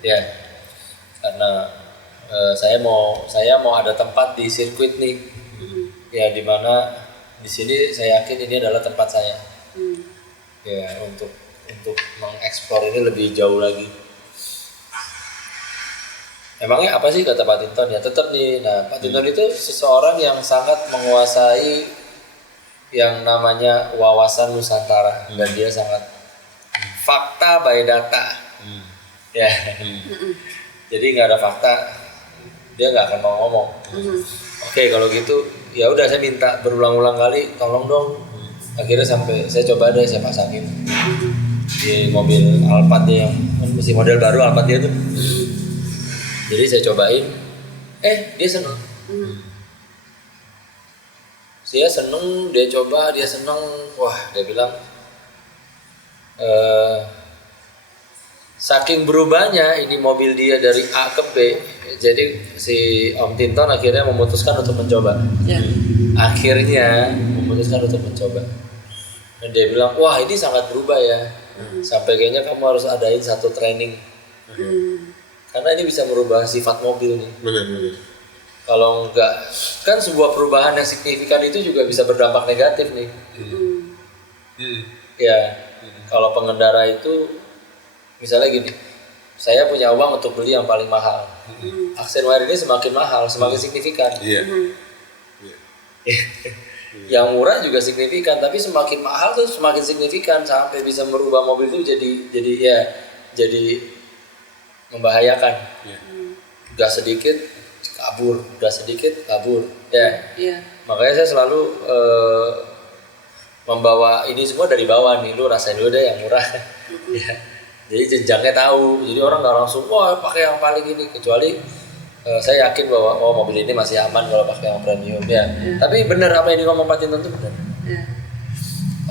Ya, karena saya mau ada tempat di sirkuit nih, ya di mana di sini saya yakin ini adalah tempat saya, ya untuk mengeksplor ini lebih jauh lagi. Emangnya apa sih kata Pak Tinton ya? Tetap nih, nah Pak Tinton itu seseorang yang sangat menguasai yang namanya wawasan Nusantara dan dia sangat fakta by data, ya. Jadi nggak ada fakta dia nggak akan mau ngomong. Oke, kalau gitu ya udah saya minta berulang-ulang kali tolong dong. Akhirnya sampai saya coba deh saya pasangin di mobil Alphard dia yang masih model baru Alphard dia tuh. Jadi saya cobain, dia seneng. Saya seneng, dia coba, dia seneng. Wah, dia bilang saking berubahnya ini mobil dia dari A ke B, jadi si Om Tinton akhirnya memutuskan untuk mencoba. Akhirnya memutuskan untuk mencoba. Dan dia bilang, wah ini sangat berubah ya. Sampai kayaknya kamu harus adain satu training. Karena ini bisa merubah sifat mobil nih. Benar. Kalau enggak, kan sebuah perubahan yang signifikan itu juga bisa berdampak negatif nih. Ya, kalau pengendara itu misalnya gini, saya punya uang untuk beli yang paling mahal. Aksen wire ini semakin mahal, semakin signifikan. Iya. Yang murah juga signifikan, tapi semakin mahal tuh semakin signifikan sampai bisa merubah mobil itu jadi membahayakan. Gas sedikit kabur, gas sedikit kabur. Iya. Makanya saya selalu membawa ini semua dari bawah nih, lu rasain dulu deh yang murah. Ya. Jadi jenjangnya tahu, jadi orang nggak langsung wah pakai yang paling ini, kecuali saya yakin bahwa mobil ini masih aman kalau pakai yang premium ya. Tapi benar apa yang ngomong Pak Tinton itu benar.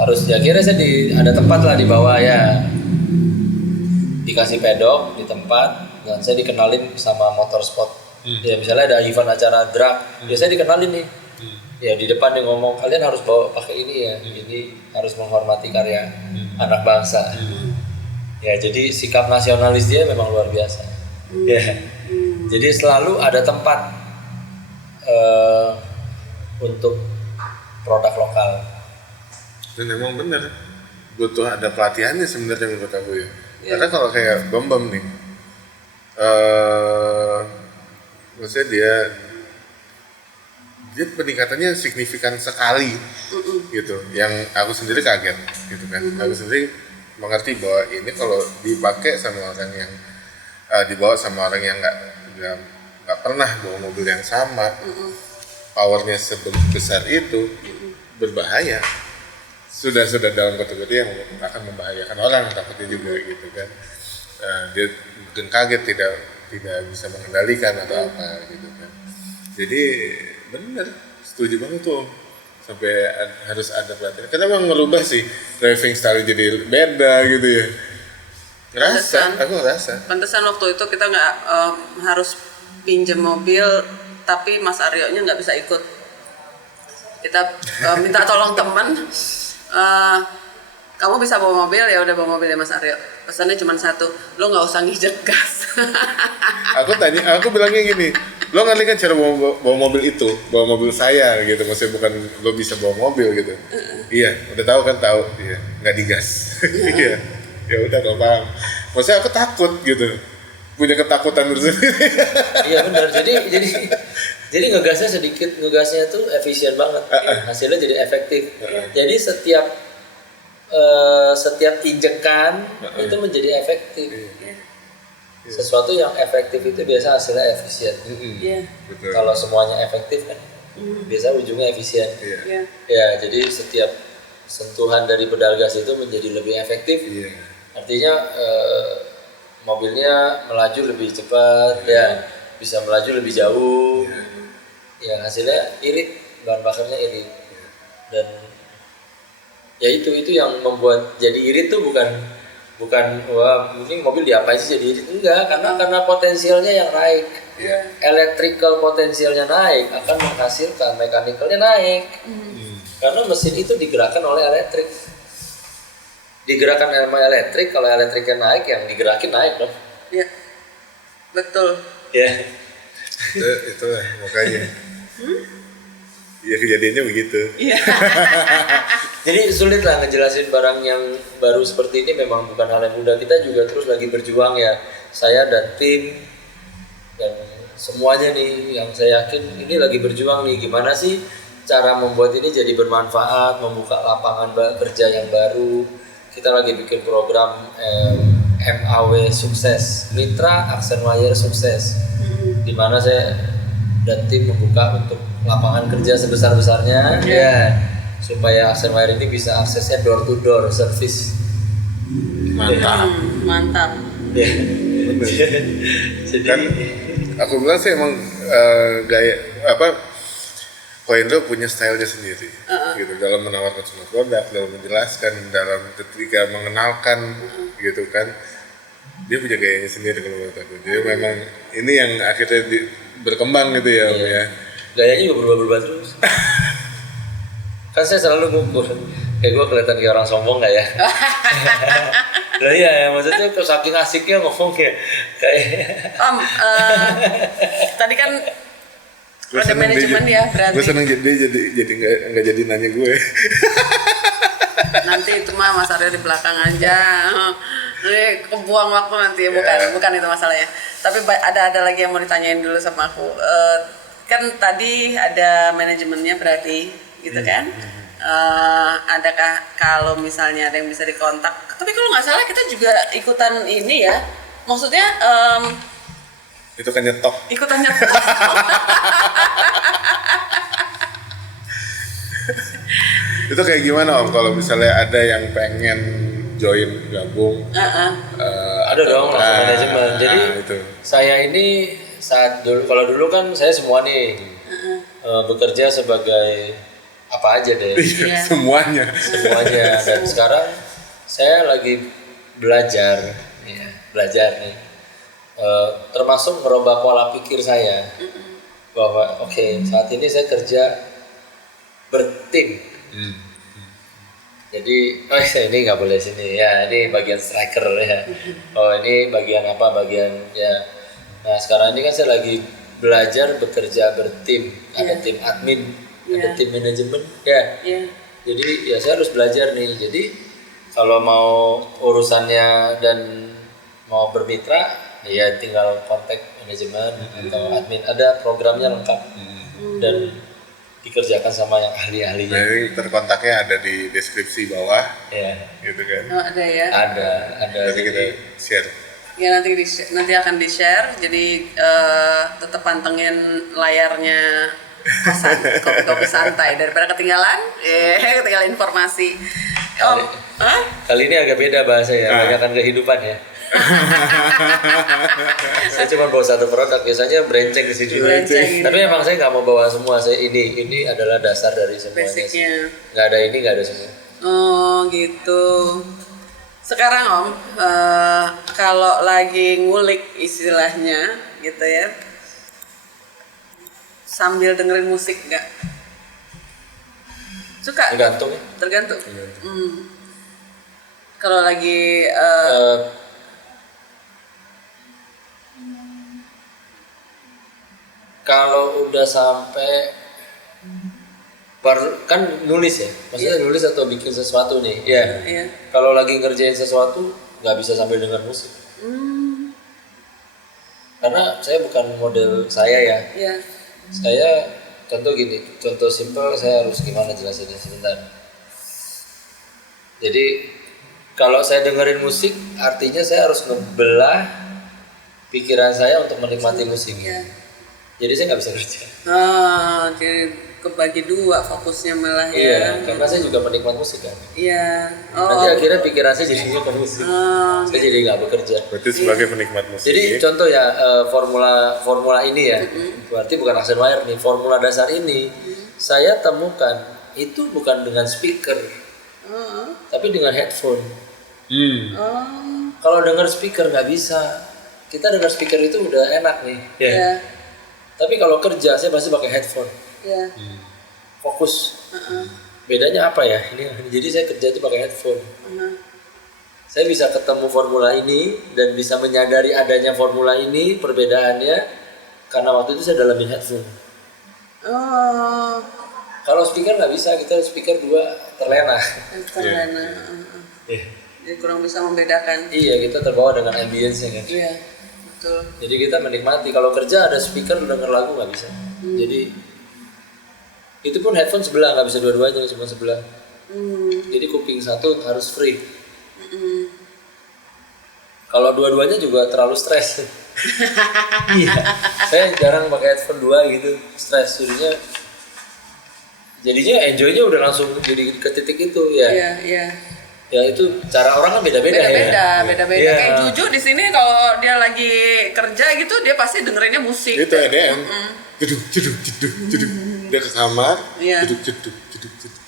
Harus kira saya ada tempat lah di bawah ya, dikasih pedok di tempat, dan saya dikenalin sama motorsport. Ya misalnya ada event acara drag, ya saya dikenalin nih. Ya di depan dia ngomong kalian harus bawa pakai ini ya, jadi harus menghormati karya anak bangsa. Ya jadi sikap nasionalis dia memang luar biasa. Ya. Jadi selalu ada tempat untuk produk lokal. Dan emang bener butuh ada pelatihannya sebenarnya menurut aku ya. Karena kalau kayak Bambam nih, maksudnya dia peningkatannya signifikan sekali gitu. Yang aku sendiri kaget gitu kan. Aku sendiri mengerti bahwa ini kalau dipakai sama orang yang dibawa sama orang yang nggak pernah bawa mobil yang sama, powernya sebesar itu berbahaya. Sudah dalam kategori yang akan membahayakan orang takutnya juga gitu kan. Dia mungkin kaget tidak bisa mengendalikan atau apa gitu kan. Jadi benar, setuju banget tuh, sampai harus ada pelatihan. Karena memang ngerubah sih driving style jadi beda gitu ya. Aku ngerasa. Pantesan waktu itu kita nggak harus pinjam mobil, tapi Mas Aryo-nya nggak bisa ikut. Kita minta tolong teman. Kamu bisa bawa mobil, ya udah bawa mobilnya Mas Aryo. Pesannya cuma satu, lo nggak usah nginjek gas. Aku bilangnya gini, lo ngerti kan cara bawa mobil itu, bawa mobil saya gitu, maksudnya bukan lo bisa bawa mobil gitu. Iya, udah tahu kan, tahu, iya, nggak digas. Iya, ya udah kalau paham. Maksudnya aku takut gitu, punya ketakutan tersendiri. Iya benar, jadi ngegasnya sedikit, ngegasnya tuh efisien banget, hasilnya jadi efektif. Jadi setiap injekan itu menjadi efektif. Sesuatu yang efektif itu biasa hasilnya efisien. Kalau semuanya efektif kan biasa ujungnya efisien. Ya, jadi setiap sentuhan dari pedal gas itu menjadi lebih efektif. Artinya mobilnya melaju lebih cepat, ya bisa melaju lebih jauh. Ya hasilnya irit, bahan bakarnya irit. Dan ya itu yang membuat jadi irit tuh bukan wah ini mobil diapain sih jadi irit, enggak, karena potensialnya yang naik. Electrical potensialnya naik akan menghasilkan mechanical-nya naik. Karena mesin itu digerakkan oleh elektrik. Digerakkan sama elektrik, kalau elektriknya naik yang digerakin naik dong. Iya. Betul. Ya. Itu makanya. Ya kejadiannya begitu. Iya. Jadi sulit lah ngejelasin barang yang baru seperti ini, memang bukan hal yang mudah. Kita juga terus lagi berjuang ya, saya dan tim dan semuanya nih, yang saya yakin ini lagi berjuang nih, gimana sih cara membuat ini jadi bermanfaat, membuka lapangan kerja yang baru. Kita lagi bikin program MAW sukses, Mitra Aksen Wire sukses, di mana saya dan tim membuka untuk lapangan kerja sebesar-besarnya, ya, supaya Aksen Wire ini bisa aksesnya door to door service. Mantap. Ya. Jadi kan aku bilang sih emang gaya Koendro punya stylenya sendiri, gitu, dalam menawarkan semua produk, dalam menjelaskan, dalam ketika mengenalkan, gitu kan, dia punya gayanya sendiri kalau menurut aku. Jadi memang ini yang akhirnya berkembang gitu ya, Om ya. Gayanya juga berubah-ubah terus. Kan saya selalu ngukur, kayak gue kelihatan kayak orang sombong nggak ya? Lah iya, maksudnya saking asiknya ngomong kayak. Tadi kan Ada manajemen ya berarti. Gue seneng jadi nggak jadi nanya gue. Nanti itu mah Mas Aryo di belakang aja. Ini kebuang waktu nanti ya, bukan itu masalahnya. Tapi ada lagi yang mau ditanyain dulu sama aku. Kan tadi ada manajemennya berarti gitu kan? Adakah kalau misalnya ada yang bisa dikontak? Tapi kalau nggak salah kita juga ikutan ini ya. Maksudnya Itu kan nyetok. ikutan nyetok. Itu kayak gimana Om kalau misalnya ada yang pengen join gabung? Ada dong langsung manajemen. Jadi itu. saya ini saat dulu, kalau dulu kan saya semua nih bekerja sebagai apa aja deh. Iya. Semuanya. Dan sekarang saya lagi belajar nih. Termasuk merubah pola pikir saya bahwa saat ini saya kerja bertim. Jadi ini nggak boleh sini ya, ini bagian striker ya. Ini bagian apa, bagian ya. Nah sekarang ini kan saya lagi belajar bekerja bertim. Ada tim admin, ada tim manajemen ya. Jadi ya saya harus belajar nih. Jadi kalau mau urusannya dan mau bermitra ya tinggal kontak manajemen atau admin, ada programnya lengkap dan dikerjakan sama yang ahli-ahlinya. Jadi terkontaknya ada di deskripsi bawah. Gitu kan. Oh, ada ya. Ada. Nanti kita share. Ya nanti akan di-share. Jadi tetap pantengin layarnya kopi santai daripada ketinggalan informasi. Kali ini agak beda bahasa ya, banyakkan kehidupan ya. Saya cuma bawa satu produk, biasanya berenceng di sini. Tapi emang saya nggak mau bawa semua. Saya ini adalah dasar dari semuanya. Basicnya. Nggak ada ini, nggak ada semua. Oh gitu. Sekarang Om, kalau lagi ngulik istilahnya gitu ya, sambil dengerin musik nggak? Suka? Tergantung. Kalau lagi kalau udah sampai kan nulis ya, maksudnya nulis atau bikin sesuatu nih, ya. Kalau lagi ngerjain sesuatu nggak bisa sambil dengar musik, karena saya bukan model saya ya. Saya contoh simpel, saya harus gimana jelasinnya sebentar. Jadi kalau saya dengerin musik, artinya saya harus ngebelah pikiran saya untuk menikmati musik. Jadi saya nggak bisa kerja. Jadi kebagi dua fokusnya malah ya. Iya, karena saya juga penikmat musik kan. Nanti akhirnya pikiran saya jadinya ke musik. Saya jadi nggak bekerja. Berarti sebagai penikmat musik. Jadi contoh ya, formula ini ya, berarti bukan Accent Wire nih. Formula dasar ini saya temukan itu bukan dengan speaker, tapi dengan headphone. Kalau dengar speaker nggak bisa. Kita dengar speaker itu udah enak nih. Tapi kalau kerja saya pasti pakai headphone. Fokus. Bedanya apa ya? Jadi saya kerja itu pakai headphone. Saya bisa ketemu formula ini dan bisa menyadari adanya formula ini, perbedaannya karena waktu itu saya dalamin headphone. Kalau speaker nggak bisa, kita speaker 2 terlena. Jadi kurang bisa membedakan. Iya, kita terbawa dengan ambience-nya kan. Iya, betul. Jadi kita menikmati. Kalau kerja ada speaker denger lagu nggak bisa. Jadi itu pun headphone sebelah, nggak bisa dua-duanya, cuma sebelah. Jadi kuping satu harus free. Kalau dua-duanya juga terlalu stres. Iya, saya jarang pakai headphone 2 gitu, stres jadinya enjoy-nya udah langsung jadi ke titik itu ya. Iya. Ya itu cara orang kan beda-beda ya. Beda-beda. Kayak Juju di sini kalau dia lagi kerja gitu dia pasti dengerinnya musik. Itu EDM. Jeduk. Dia ke kamar. Jeduk.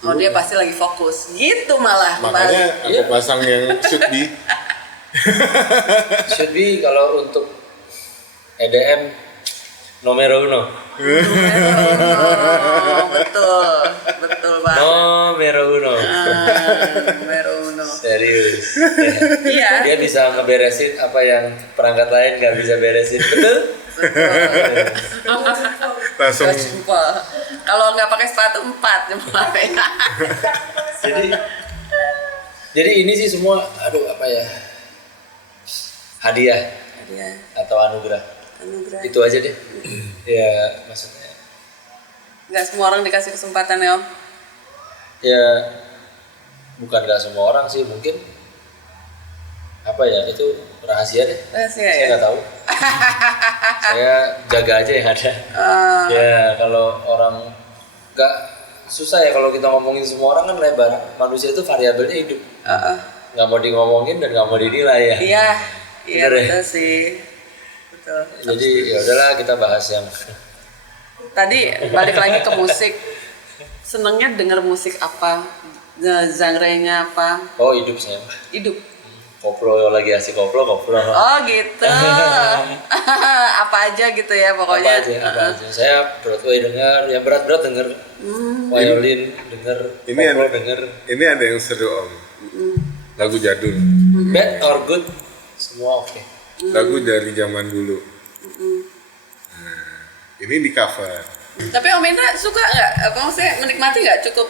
Oh dia pasti lagi fokus. Gitu malah. Makanya aku pasang yang should be kalau untuk EDM nomor 1. Betul banget. Nomor 1. Serius. Iya. Dia bisa ngeberesin apa yang perangkat lain nggak bisa beresin. Betul? langsung 2 jempol. Kalau nggak pakai sepatu 4 jempol. Jadi ini sih semua, aduh apa ya, hadiah Hadiah, atau anugerah. anugerah. Itu aja deh. Ya maksudnya Nggak semua orang dikasih kesempatan ya Om. ya bukan nggak semua orang sih, mungkin apa ya, itu rahasia deh. Rahasia Saya ya. nggak tahu. Saya jaga aja yang ada. Ya kalau orang nggak, susah ya kalau kita ngomongin semua orang kan lebar. Manusia itu variabelnya hidup. Nggak mau ngomongin dan nggak mau dinilai ya. Iya, iya Bener ya? betul sih. Betul. Jadi ya udahlah kita bahas yang Tadi balik lagi ke musik. Senengnya denger musik apa? Genre-nya apa? oh hidup saya. Hidup. Koplo lagi asik koplo. Oh gitu. Apa aja gitu ya pokoknya. Apa aja. Saya Broadway denger, yang berat-berat denger. Violin denger, Ini koplo ada- denger. ini ada yang seru Om. Lagu jadul. Bad or good semua oke. Lagu dari zaman dulu. Nah, ini di cover. Tapi Om Indra suka nggak? Apa maksudnya menikmati nggak? Cukup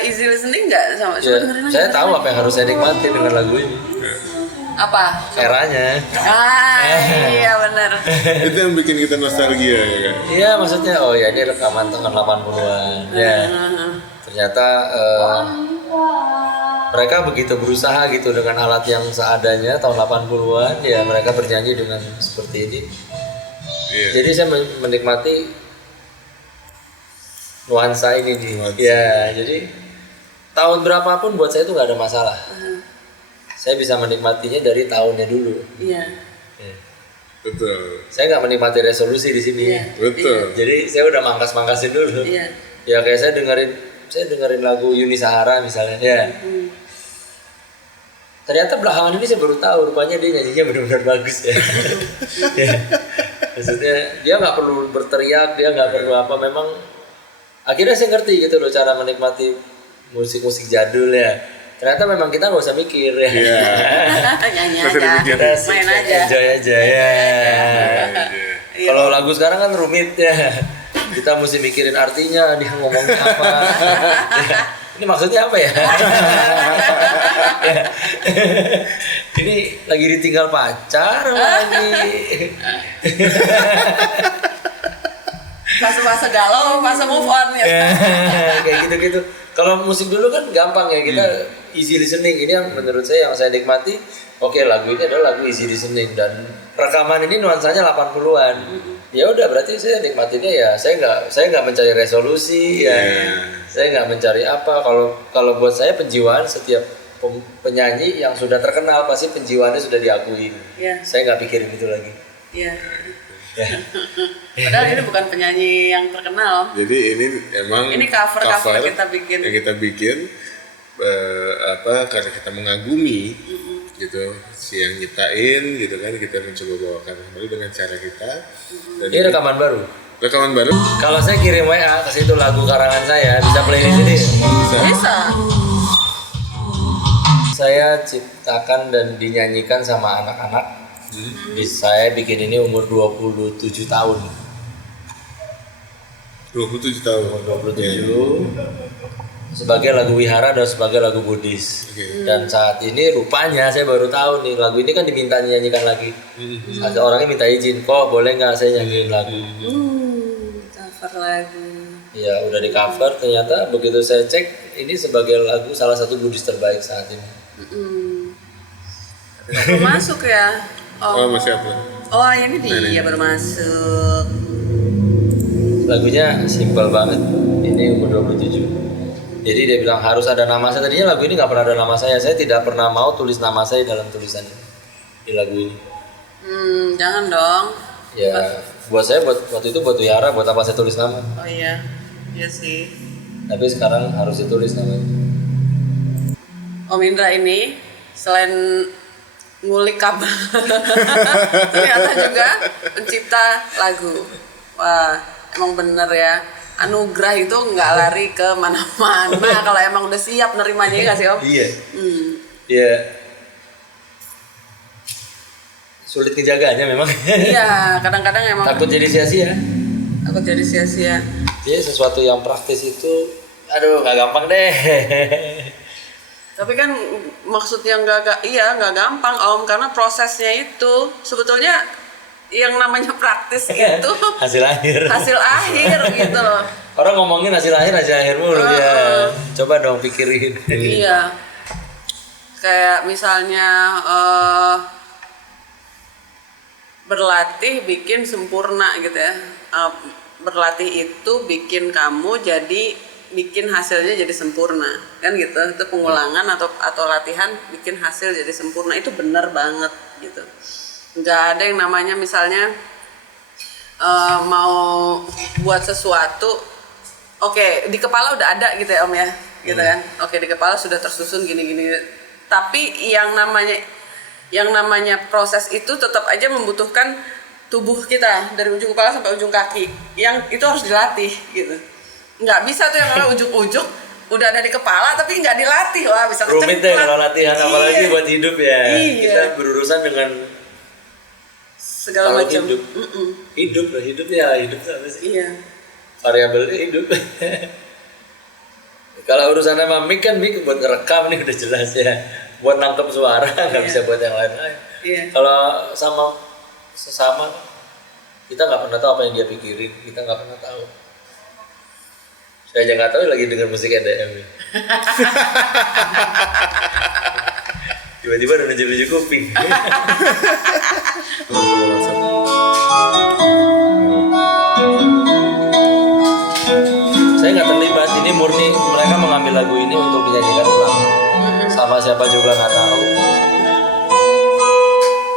easy listening nggak sama? Ya, dengerin aja. saya tahu apa yang harus saya nikmati dengan lagu ini. Apa? Eranya. Iya benar. Itu yang bikin kita nostalgia ya kan. Iya maksudnya, oh ya ini rekaman tahun 80-an. Ya. Ternyata mereka begitu berusaha gitu dengan alat yang seadanya tahun 80-an, ya mereka bernyanyi dengan seperti ini. Iya. Jadi saya menikmati nuansa ini nih. Nuansa. Ya, jadi tahun berapapun buat saya itu nggak ada masalah. Saya bisa menikmatinya dari tahunnya dulu. Iya. Ya. Betul. Saya nggak menikmati resolusi di sini. Iya. Betul. Jadi saya udah mangkas-mangkasin dulu. Iya. Ya kayak saya dengerin lagu Yuni Sahara misalnya. Ya. Ternyata belakangan ini saya baru tahu rupanya dia nyanyinya benar-benar bagus ya. Ya. Maksudnya dia nggak perlu berteriak, dia nggak perlu apa, memang akhirnya saya ngerti gitu loh cara menikmati musik-musik jadul ya. Ternyata memang kita nggak usah mikir ya. Iya. Nyanyi Masih aja. dipikir. Main aja. Enjoy aja ya. Iya. Kalau lagu sekarang kan rumit ya. Kita mesti mikirin artinya, dia ngomongnya apa. Ya. Ini maksudnya apa ya? Ya. Ini lagi ditinggal pacar lagi. Fase-fase galau, fase move on ya. Kayak gitu-gitu. Kalau musik dulu kan gampang ya, kita easy listening. Ini yang menurut saya yang saya nikmati. Oke, lagu ini adalah lagu easy listening dan rekaman ini nuansanya 80-an. Ya udah berarti saya nikmatinya ya, saya nggak mencari resolusi ya. Saya nggak mencari apa. Kalau buat saya penjiwaan setiap penyanyi yang sudah terkenal pasti penjiwaannya sudah diakui. Iya. Saya nggak pikirin itu lagi. Iya. Ya. Padahal ini bukan penyanyi yang terkenal. Jadi ini emang Ini cover kita bikin. Yang kita bikin karena kita mengagumi gitu, si yang nyiptain gitu kan, kita mencoba bawakan kembali dengan cara kita. Dan Ini rekaman baru. rekaman baru Kalau saya kirim WA ke situ lagu karangan saya, bisa play di sini. Bisa. Saya ciptakan dan dinyanyikan sama anak-anak. Saya bikin ini umur 27 tahun. 27 tahun. Umur 27. Sebagai lagu wihara dan sebagai lagu Buddhis. Oke. Dan saat ini rupanya saya baru tahu nih, lagu ini kan diminta nyanyikan lagi. Ada orangnya minta izin, kok boleh nggak saya nyanyiin lagu? Cover lagu. Ya udah di cover, ternyata begitu saya cek ini sebagai lagu salah satu Buddhis terbaik saat ini. Baru masuk ya. Oh, masih apa? Oh ini dia baru masuk. Lagunya simpel banget. Ini umur 27. Jadi dia bilang harus ada nama saya. Tadinya lagu ini nggak pernah ada nama saya. Saya tidak pernah mau tulis nama saya dalam tulisan ini di lagu ini. Jangan dong. Ya buat saya waktu itu buat wihara, buat apa saya tulis nama? Oh iya. Iya sih. Tapi sekarang harus ditulis namanya. Om Indra ini selain ngulik kabel ternyata juga pencipta lagu. Wah, emang bener ya. Anugerah itu nggak lari ke mana-mana kalau emang udah siap nerimanya ya nggak sih Om? Iya. Iya. Sulit ngejaganya memang. Iya, kadang-kadang emang Takut jadi sia-sia. takut jadi sia-sia. Jadi sesuatu yang praktis itu, aduh nggak gampang deh. Tapi kan maksudnya nggak gampang Om, karena prosesnya itu sebetulnya yang namanya praktis itu Hasil akhir. hasil akhir gitu loh. Orang ngomongin hasil akhir mulu ya. Coba dong pikirin. Iya. Kayak misalnya berlatih bikin sempurna gitu ya. Berlatih itu bikin kamu bikin hasilnya jadi sempurna kan gitu. Itu pengulangan atau latihan bikin hasil jadi sempurna, itu benar banget gitu. Nggak ada yang namanya misalnya mau buat sesuatu, oke, di kepala udah ada gitu ya Om ya, gitu kan. Oke, di kepala sudah tersusun gini-gini. Tapi yang namanya proses itu tetap aja membutuhkan tubuh kita dari ujung kepala sampai ujung kaki. Yang itu harus dilatih gitu. Nggak bisa tuh yang namanya ujuk-ujuk udah ada di kepala tapi nggak dilatih, wah bisa kecepat. Rumit deh kalau latihan, apalagi buat hidup ya. Iya. Kita berurusan dengan segala macam. Hidup apa sih? Iya. Variabelnya hidup. Kalau urusan sama mic kan mic buat ngerekam nih udah jelas ya, buat nangkep suara, nggak bisa buat yang lain-lain. Iya. Kalau sama sesama kita nggak pernah tahu apa yang dia pikirin, kita nggak pernah tahu. Saya aja nggak tahu lagi denger musik EDM. Tiba-tiba udah nunjuk-nunjuk kuping. Saya nggak terlibat, ini murni mereka mengambil lagu ini untuk dinyanyikan ulang. Sama siapa juga nggak tahu.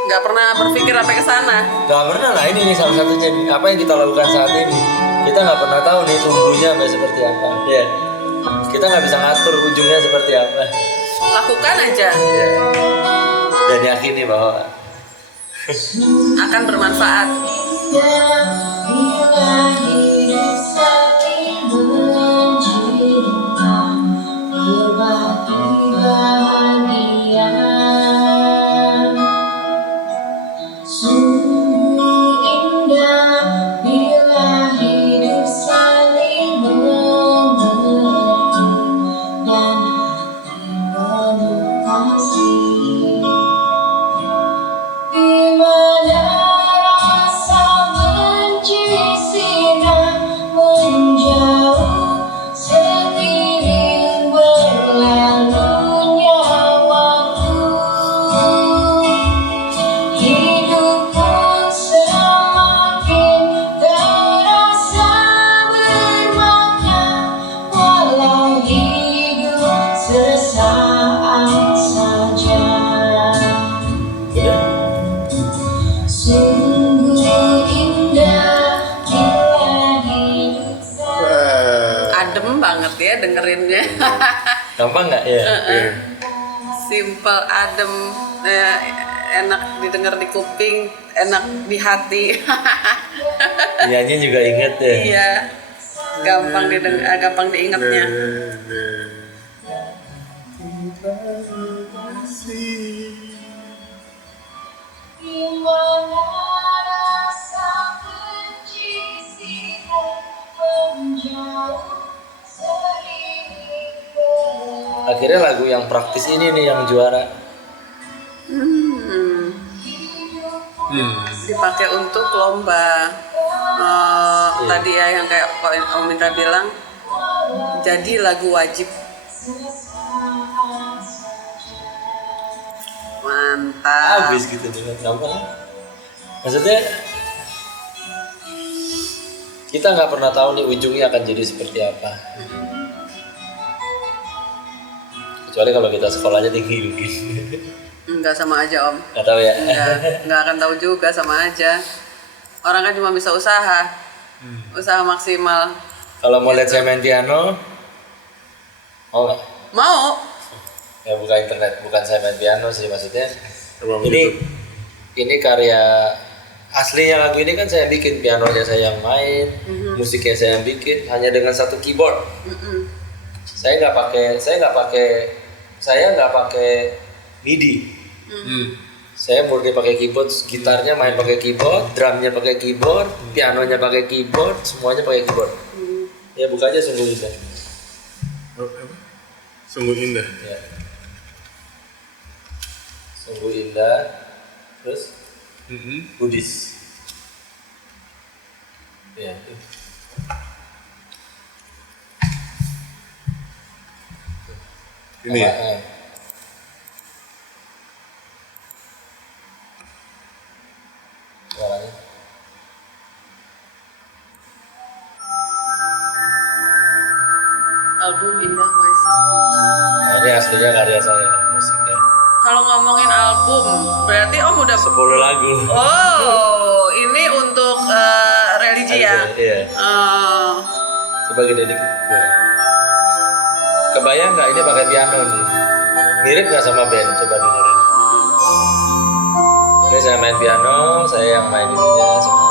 Nggak pernah berpikir sampai ke sana. Nggak pernah lah, ini nih salah satunya nih. Apa yang kita lakukan saat ini, kita nggak pernah tahu nih tumbuhnya sampai seperti apa. Ya, kita nggak bisa ngatur ujungnya seperti apa. Lakukan aja. Ya. Dan yakini bahwa akan bermanfaat. Dengerinnya gampang nggak ya? Simple, adem, enak didengar di kuping, enak di hati. Nyanyi juga inget ya. Iya, gampang diingatnya. Akhirnya lagu yang praktis ini nih yang juara. Dipakai untuk lomba. Tadi ya yang kayak Om Indra bilang, jadi lagu wajib. Mantap. Habis gitu dengan gampang. Maksudnya kita nggak pernah tahu nih ujungnya akan jadi seperti apa. Kecuali kalau kita sekolahnya tinggi mungkin. Enggak, sama aja Om. Nggak tahu ya. Enggak akan tahu juga, sama aja. Orang kan cuma bisa usaha maksimal. Kalau mau lihat saya main piano, mau nggak? Mau. Ya buka internet, bukan saya main piano sih maksudnya. YouTube. Ini karya aslinya lagu ini kan saya bikin, pianonya saya yang main, musiknya saya yang bikin, hanya dengan satu keyboard. Saya nggak pakai MIDI. Saya murni pakai keyboard, gitarnya main pakai keyboard, drumnya pakai keyboard, pianonya pakai keyboard, semuanya pakai keyboard. Ya buka aja sungguh indah. Oh, apa? Sungguh indah. Ya. Sungguh indah. Terus Buddhis. Ya. Ini ya? Suaranya. Album Indah Waisa. Nah, ini aslinya karya saya musiknya. Kalau ngomongin album, berarti Om udah 10 lagu. Oh, ini untuk religi ya? Iya. Oh. Coba gede dikit. Ya. Kebayang nggak ini pakai piano nih? Mirip nggak sama band? Coba dengerin. Ini saya main piano, saya yang main ininya semua.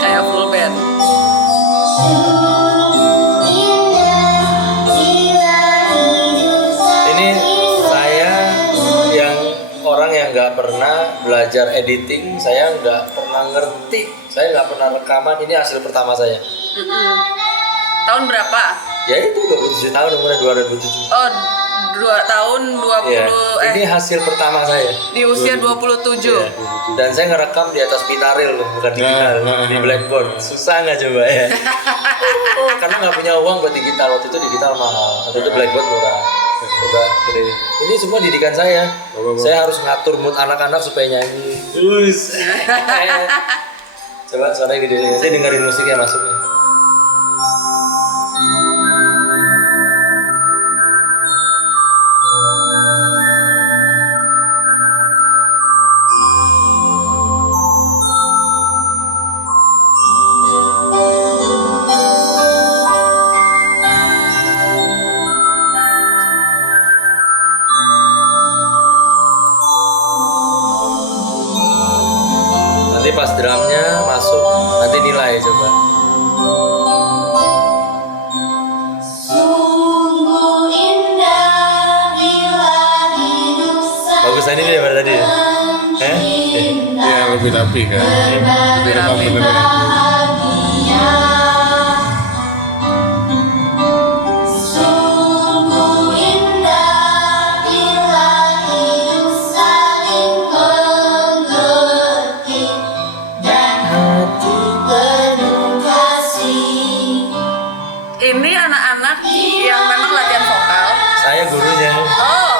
Kayak full band. Ini saya yang orang yang nggak pernah belajar editing, saya nggak pernah ngerti, saya nggak pernah rekaman. Ini hasil pertama saya. Tahun berapa? Ya itu 27 tahun, umurnya 2007. Oh, 2 tahun 20 Ya, ini hasil pertama saya. di usia 27. Ya. Dan saya ngerekam di atas pinaril, bukan digital, di blackboard. Susah nggak coba ya? Karena nggak punya uang buat digital, waktu itu digital mahal, waktu itu blackboard murah. Coba gede. Ini semua didikan saya. Saya harus ngatur mood anak-anak supaya nyanyi. Coba suaranya gede. Saya dengerin musiknya masuknya. Nanti pas drumnya masuk, nanti nilai coba. Bagusan ini daripada tadi ya? Ya lebih rapi kan. Lebih rapi beneran. Ini anak-anak yang memang latihan vokal. Saya gurunya, Oh.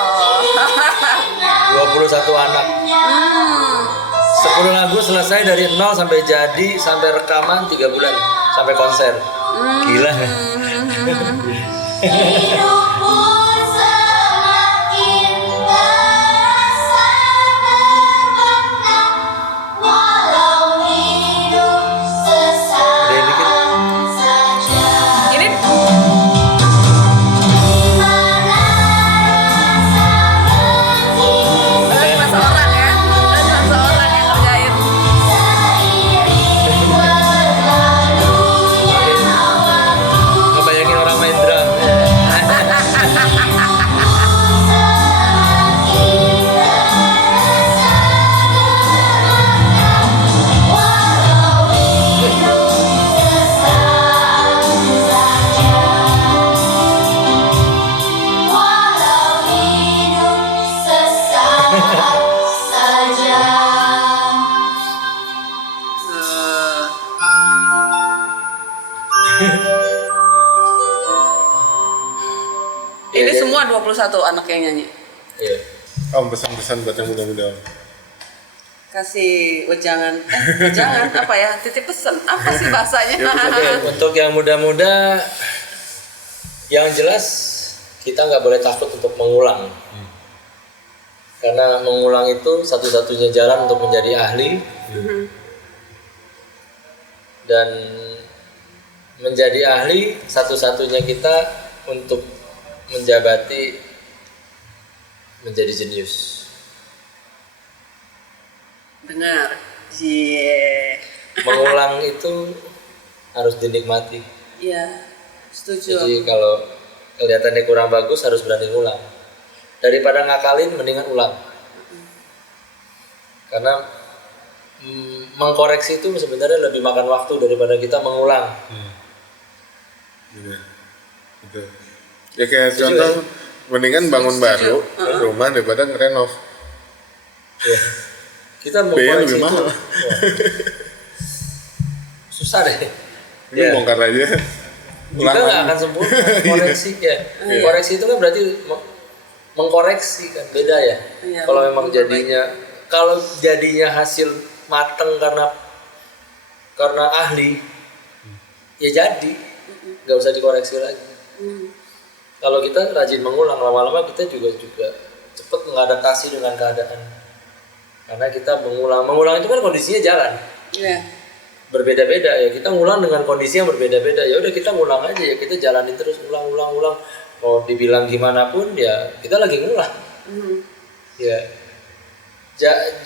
21 anak. 10 lagu selesai dari 0 sampai jadi, sampai rekaman 3 bulan, sampai konser. Gila. Gedein dikit. Ini cuma seorang ya? Cuma seorang yang ngerjain. Ngebayangin orang main drum. Ini Iya, semua 21 anak yang nyanyi. Iya. Om pesan-pesan buat yang muda-muda Om. Kasih wejangan apa ya? Titip pesan. Apa sih bahasanya? Oke, untuk yang muda-muda, yang jelas kita nggak boleh takut untuk mengulang. Karena mengulang itu satu-satunya jalan untuk menjadi ahli. Dan menjadi ahli satu-satunya kita untuk menjabati menjadi jenius. Benar. Iya. Mengulang itu harus dinikmati. Iya. Setuju. Jadi kalau kelihatannya kurang bagus harus berani ulang. Daripada ngakalin mendingan ulang. Karena mengkoreksi itu sebenarnya lebih makan waktu daripada kita mengulang. Benar. Betul. Ya kayak Setuju contoh ya? mendingan bangun baru rumah daripada ngerenov. Ya. Kita Biaya mengkoreksi lebih itu mahal. wah, susah deh. Ini Ya. bongkar aja. Kita nggak akan sempurna koreksi ya. Koreksi itu kan berarti mengkoreksi kan beda ya. Iya, Kalau memang jadinya hasil mateng karena ahli ya jadi nggak usah dikoreksi lagi. Kalau kita rajin mengulang lama-lama kita juga cepat mengadaptasi dengan keadaan. Karena kita mengulang itu kan kondisinya jalan. Iya. Berbeda-beda ya, kita ngulang dengan kondisi yang berbeda-beda. Ya udah kita ngulang aja ya, kita jalanin terus ulang. Mau dibilang gimana pun ya kita lagi ngulang. Ya.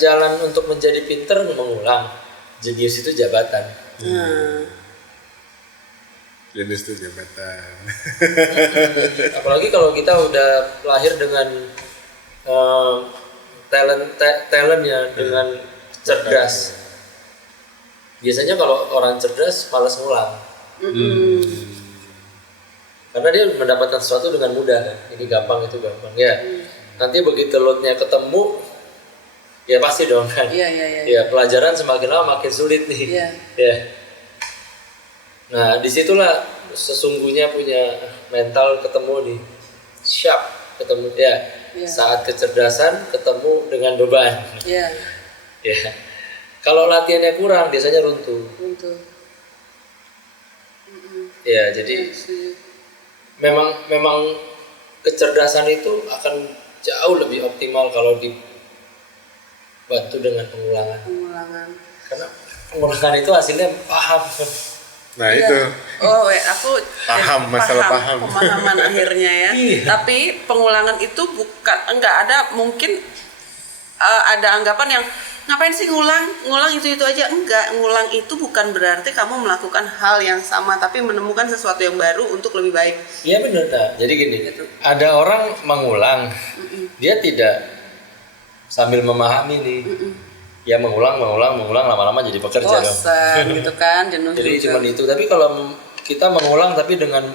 Jalan untuk menjadi pinter mengulang. Jenius itu jabatan. Jenis itu jabatan. Apalagi kalau kita udah lahir dengan talentnya dengan cerdas. Biasanya kalau orang cerdas malas ngulang. Karena dia mendapatkan sesuatu dengan mudah kan. Ini gampang, itu gampang. Ya. Nanti begitu loadnya ketemu, ya pasti dong kan. Iya. Ya pelajaran semakin lama makin sulit nih. Iya. Ya. Nah disitulah sesungguhnya punya mental ketemu nih. Siap ketemu ya. Iya. Saat kecerdasan ketemu dengan beban. Iya. Ya. Kalau latihannya kurang biasanya runtuh. Untuk. Ya, jadi memang kecerdasan itu akan jauh lebih optimal kalau dibantu dengan pengulangan. Karena pengulangan itu hasilnya paham. Nah Iya. itu Oh, aku Paham, masalah paham. Pemahaman akhirnya ya. Iya. Tapi pengulangan itu enggak ada mungkin ada anggapan yang ngapain sih ngulang itu aja. Enggak, ngulang itu bukan berarti kamu melakukan hal yang sama tapi menemukan sesuatu yang baru untuk lebih baik. Iya benar. Nah, jadi gini, Gitu. ada orang mengulang, dia tidak sambil memahami nih. Ya mengulang lama-lama jadi pekerja dong. Bosan gitu kan, jenuh Jadi juga. cuma itu. Tapi kalau kita mengulang tapi dengan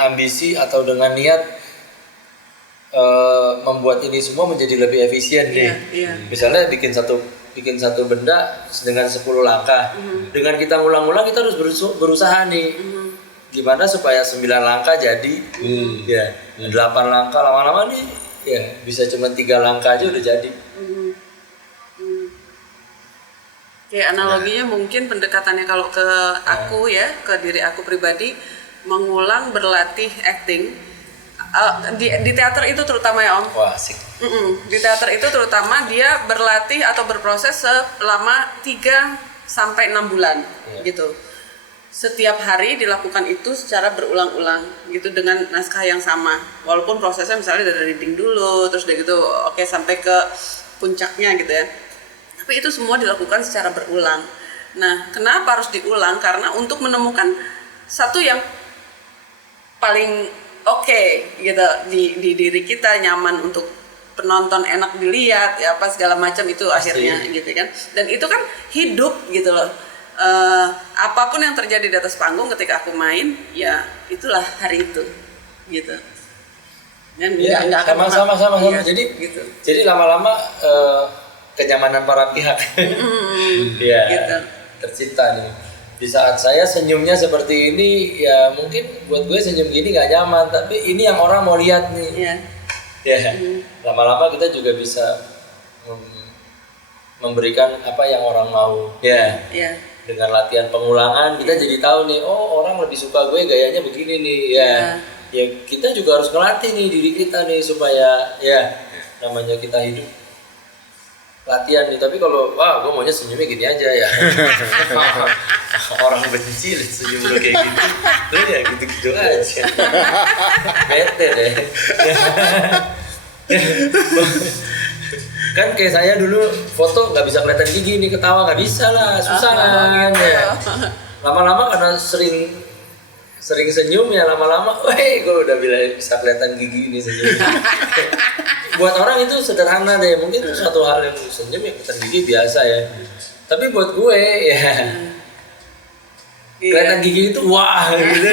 ambisi atau dengan niat membuat ini semua menjadi lebih efisien nih. Iya. Misalnya bikin satu benda dengan 10 langkah. Dengan kita ngulang-ngulang kita harus berusaha nih. Gimana supaya 9 langkah jadi ya 8 langkah, lama-lama nih ya bisa cuma 3 langkah aja udah jadi. Kayak analoginya mungkin pendekatannya kalau ke aku ya, ke diri aku pribadi, mengulang berlatih acting. Di teater itu terutama ya Om. Wah asik. Di teater itu terutama dia berlatih atau berproses selama 3 sampai 6 bulan gitu. Setiap hari dilakukan itu secara berulang-ulang gitu dengan naskah yang sama. Walaupun prosesnya misalnya dari reading dulu, terus udah gitu oke sampai ke puncaknya gitu ya. Tapi itu semua dilakukan secara berulang. Nah, kenapa harus diulang? Karena untuk menemukan satu yang paling oke gitu di diri kita, nyaman untuk penonton, enak dilihat ya apa segala macam itu Pasti. akhirnya gitu kan. Dan itu kan hidup gitu loh. Apapun yang terjadi di atas panggung ketika aku main ya itulah hari itu gitu. Dan Ya, nggak akan sama. iya, Jadi gitu. jadi lama-lama kenyamanan para pihak. Ya, Gitu. tercipta nih. Di saat saya senyumnya seperti ini, ya mungkin buat gue senyum gini nggak nyaman, tapi ini yang orang mau lihat nih. Iya. Ya, lama-lama kita juga bisa memberikan apa yang orang mau. Ya, Iya. dengan latihan pengulangan kita jadi tahu nih, oh orang lebih suka gue gayanya begini nih. Ya, ya kita juga harus ngelatih nih diri kita nih supaya ya namanya kita hidup latihan nih. Tapi kalau wah gue maunya senyumnya gini aja ya. Orang benci liat senyum lu kayak gitu. Lu ya gitu-gitu aja. Bete deh. Kan kayak saya dulu foto nggak bisa kelihatan gigi nih, ketawa nggak bisa lah, susah ngomongin ya. Lama-lama karena sering senyum ya, lama-lama, weh gue udah bisa kelihatan gigi ini senyum. Buat orang itu sederhana deh, mungkin itu satu hal yang senyum ya kelihatan gigi biasa ya. Tapi buat gue ya kelihatan gigi itu wah gitu.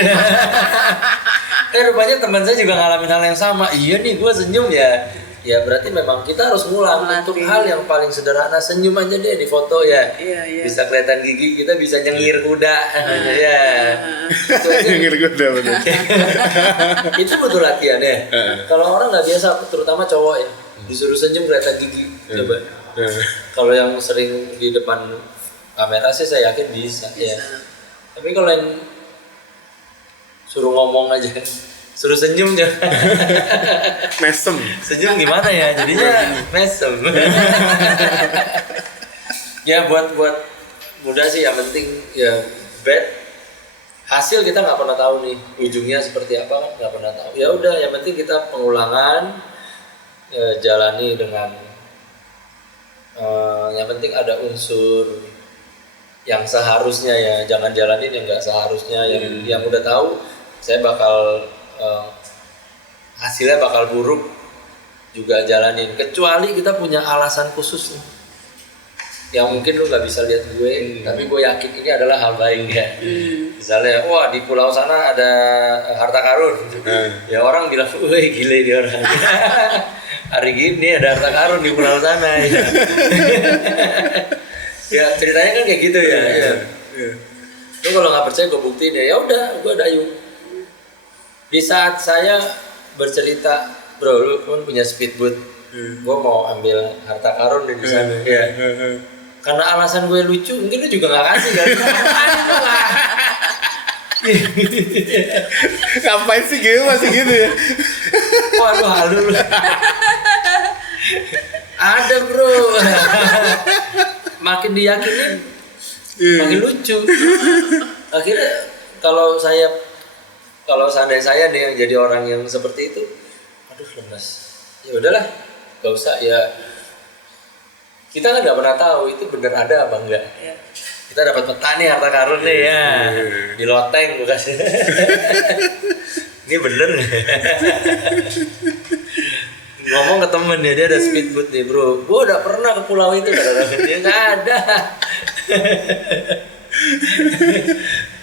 Rupanya teman saya juga ngalamin hal yang sama. Iya nih gue senyum ya. Ya berarti memang kita harus ngulang untuk hal yang paling sederhana, senyum aja deh di foto ya. Iya. Bisa kelihatan gigi, kita bisa nyengir kuda. Ya. Nyengir kuda benar. Itu betul latihan ya. Kalau orang nggak biasa, terutama cowok ya, disuruh senyum kelihatan gigi. Coba. Kalau yang sering di depan kamera sih saya yakin bisa. Ya. Tapi kalau yang suruh ngomong aja, suruh senyum ya. Mesem. Senyum gimana ya? Jadinya mesem. Ya buat muda sih yang penting ya hasil kita nggak pernah tahu nih ujungnya seperti apa, kan nggak pernah tahu. Ya udah, yang penting kita pengulangan, jalani dengan yang penting ada unsur yang seharusnya ya, jangan jalanin yang nggak seharusnya. Yang udah tahu saya bakal hasilnya bakal buruk juga jalanin, kecuali kita punya alasan khusus nih yang mungkin lu nggak bisa lihat gue, tapi gue yakin ini adalah hal baik ya. Misalnya, wah di pulau sana ada harta karun, ya orang bilang, wah gile dia orang. Hari gini ada harta karun di pulau sana ya. Ya ceritanya kan kayak gitu ya. Lu kalau nggak percaya gue buktiin ya udah, gue dayung. Di saat saya bercerita, bro, lu kan punya speedboat, gue mau ambil harta karun di sana, ya. Karena alasan gue lucu, mungkin lu juga nggak kasih kan? Ngapain sih gitu masih gitu ya? Waduh, halu lu. Ada bro, makin diyakinin, makin lucu. Akhirnya kalau seandainya saya nih yang jadi orang yang seperti itu, aduh lemes. Ya udahlah, gak usah ya. Kita kan nggak pernah tahu itu bener ada apa enggak. Ya. Kita dapat peta nih harta karun nih ya, di loteng gue kasih. Ini bener nggak? Ngomong ke temen ya, dia ada speedboat nih bro. Gue udah pernah ke pulau itu, dia nggak ada.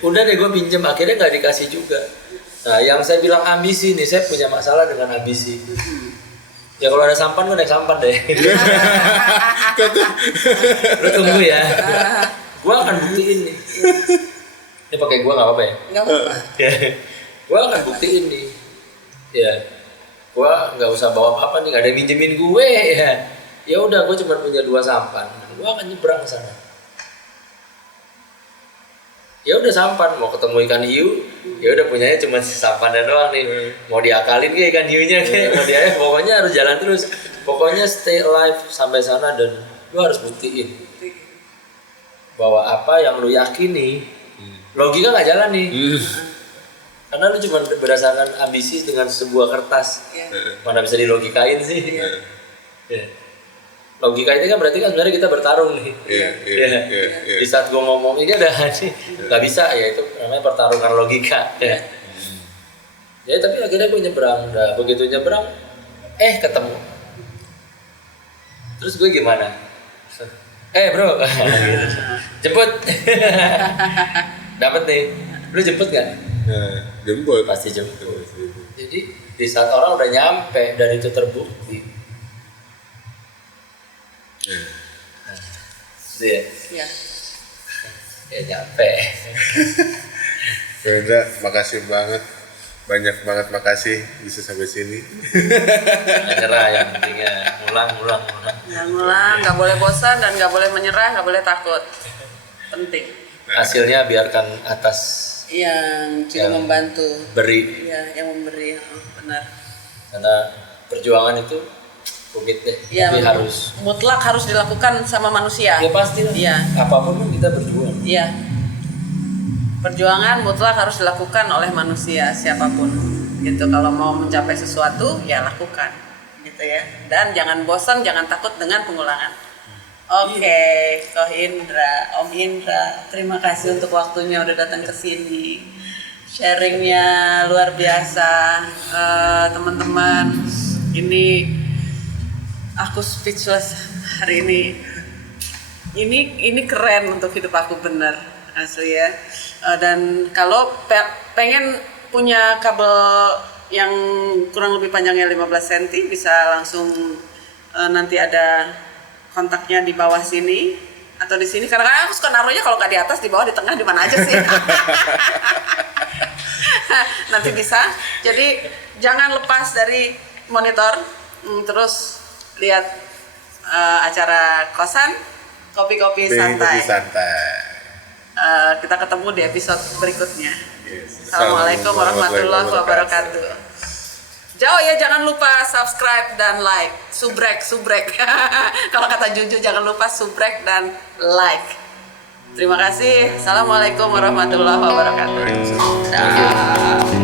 Udah deh gue pinjem, akhirnya nggak dikasih juga. Nah yang saya bilang ambisi nih, saya punya masalah dengan ambisi. Ya kalau ada sampan gue naik sampan deh. Lu tunggu ya. Gue akan buktiin nih. Ini pakai gue nggak apa-apa ya? Nggak apa-apa. Gue akan buktiin nih. Ya, gue nggak usah bawa apa-apa nih, nggak ada yang minjemin gue ya. Ya udah, gue cuma punya 2 sampan. Gue akan nyebrang ke sana. Ya udah sampan, mau ketemu ikan hiu, ya udah punyanya cuma sampannya doang nih. Mau diakalin ke ikan hiunya kayak mau dia, pokoknya harus jalan terus. Pokoknya stay alive sampai sana, dan lu harus buktiin bahwa apa yang lu yakini logika nggak jalan nih. Karena lu cuma berdasarkan ambisi dengan sebuah kertas. Mana bisa dilogikain sih. Logika ini kan berarti kan sebenarnya kita bertarung nih. Di saat gue ngomong ini ada nggak bisa ya, itu namanya pertarungan logika. Ya tapi akhirnya gue nyebrang. Nah, begitu nyebrang, ketemu. Terus gue gimana? Bro, jemput. Dapat nih. Lu jemput nggak? Jemput. Pasti jemput. Jadi di saat orang udah nyampe dan itu terbukti. Iya. Ya nyampe. Brenda, makasih banget. Banyak banget makasih bisa sampai sini. Menyerah yang pentingnya ngulang. Nggak boleh bosan dan nggak boleh menyerah, nggak boleh takut. Penting. Hasilnya biarkan atas yang membantu. Beri. Iya, yang memberi. Benar. Karena perjuangan itu rumit deh. Ya, tapi harus mutlak harus dilakukan sama manusia. Ya pasti lah. Iya. Apapun pun kita berjuang. Iya. Perjuangan mutlak harus dilakukan oleh manusia siapapun. Gitu. Kalau mau mencapai sesuatu, ya lakukan. Gitu. gitu ya. Dan jangan bosan, jangan takut dengan pengulangan. Oke, Ko Indra, Om Indra, terima kasih untuk waktunya udah datang ke sini. Sharingnya luar biasa, teman-teman. Ini aku speechless hari ini. Ini keren untuk hidup aku, bener asli ya. Dan kalau pengen punya kabel yang kurang lebih panjangnya 15 cm bisa langsung nanti ada kontaknya di bawah sini atau di sini. Karena aku suka naruhnya kalau nggak di atas, di bawah, di tengah, di mana aja sih. Nanti bisa. Jadi jangan lepas dari monitor, terus lihat acara kosan kopi-kopi santai. Kita ketemu di episode berikutnya. Assalamualaikum warahmatullahi wabarakatuh. Jauh ya, jangan lupa subscribe dan like, subrek. Kalau kata Juju jangan lupa subrek dan like. Terima kasih. Assalamualaikum warahmatullahi wabarakatuh. Dah.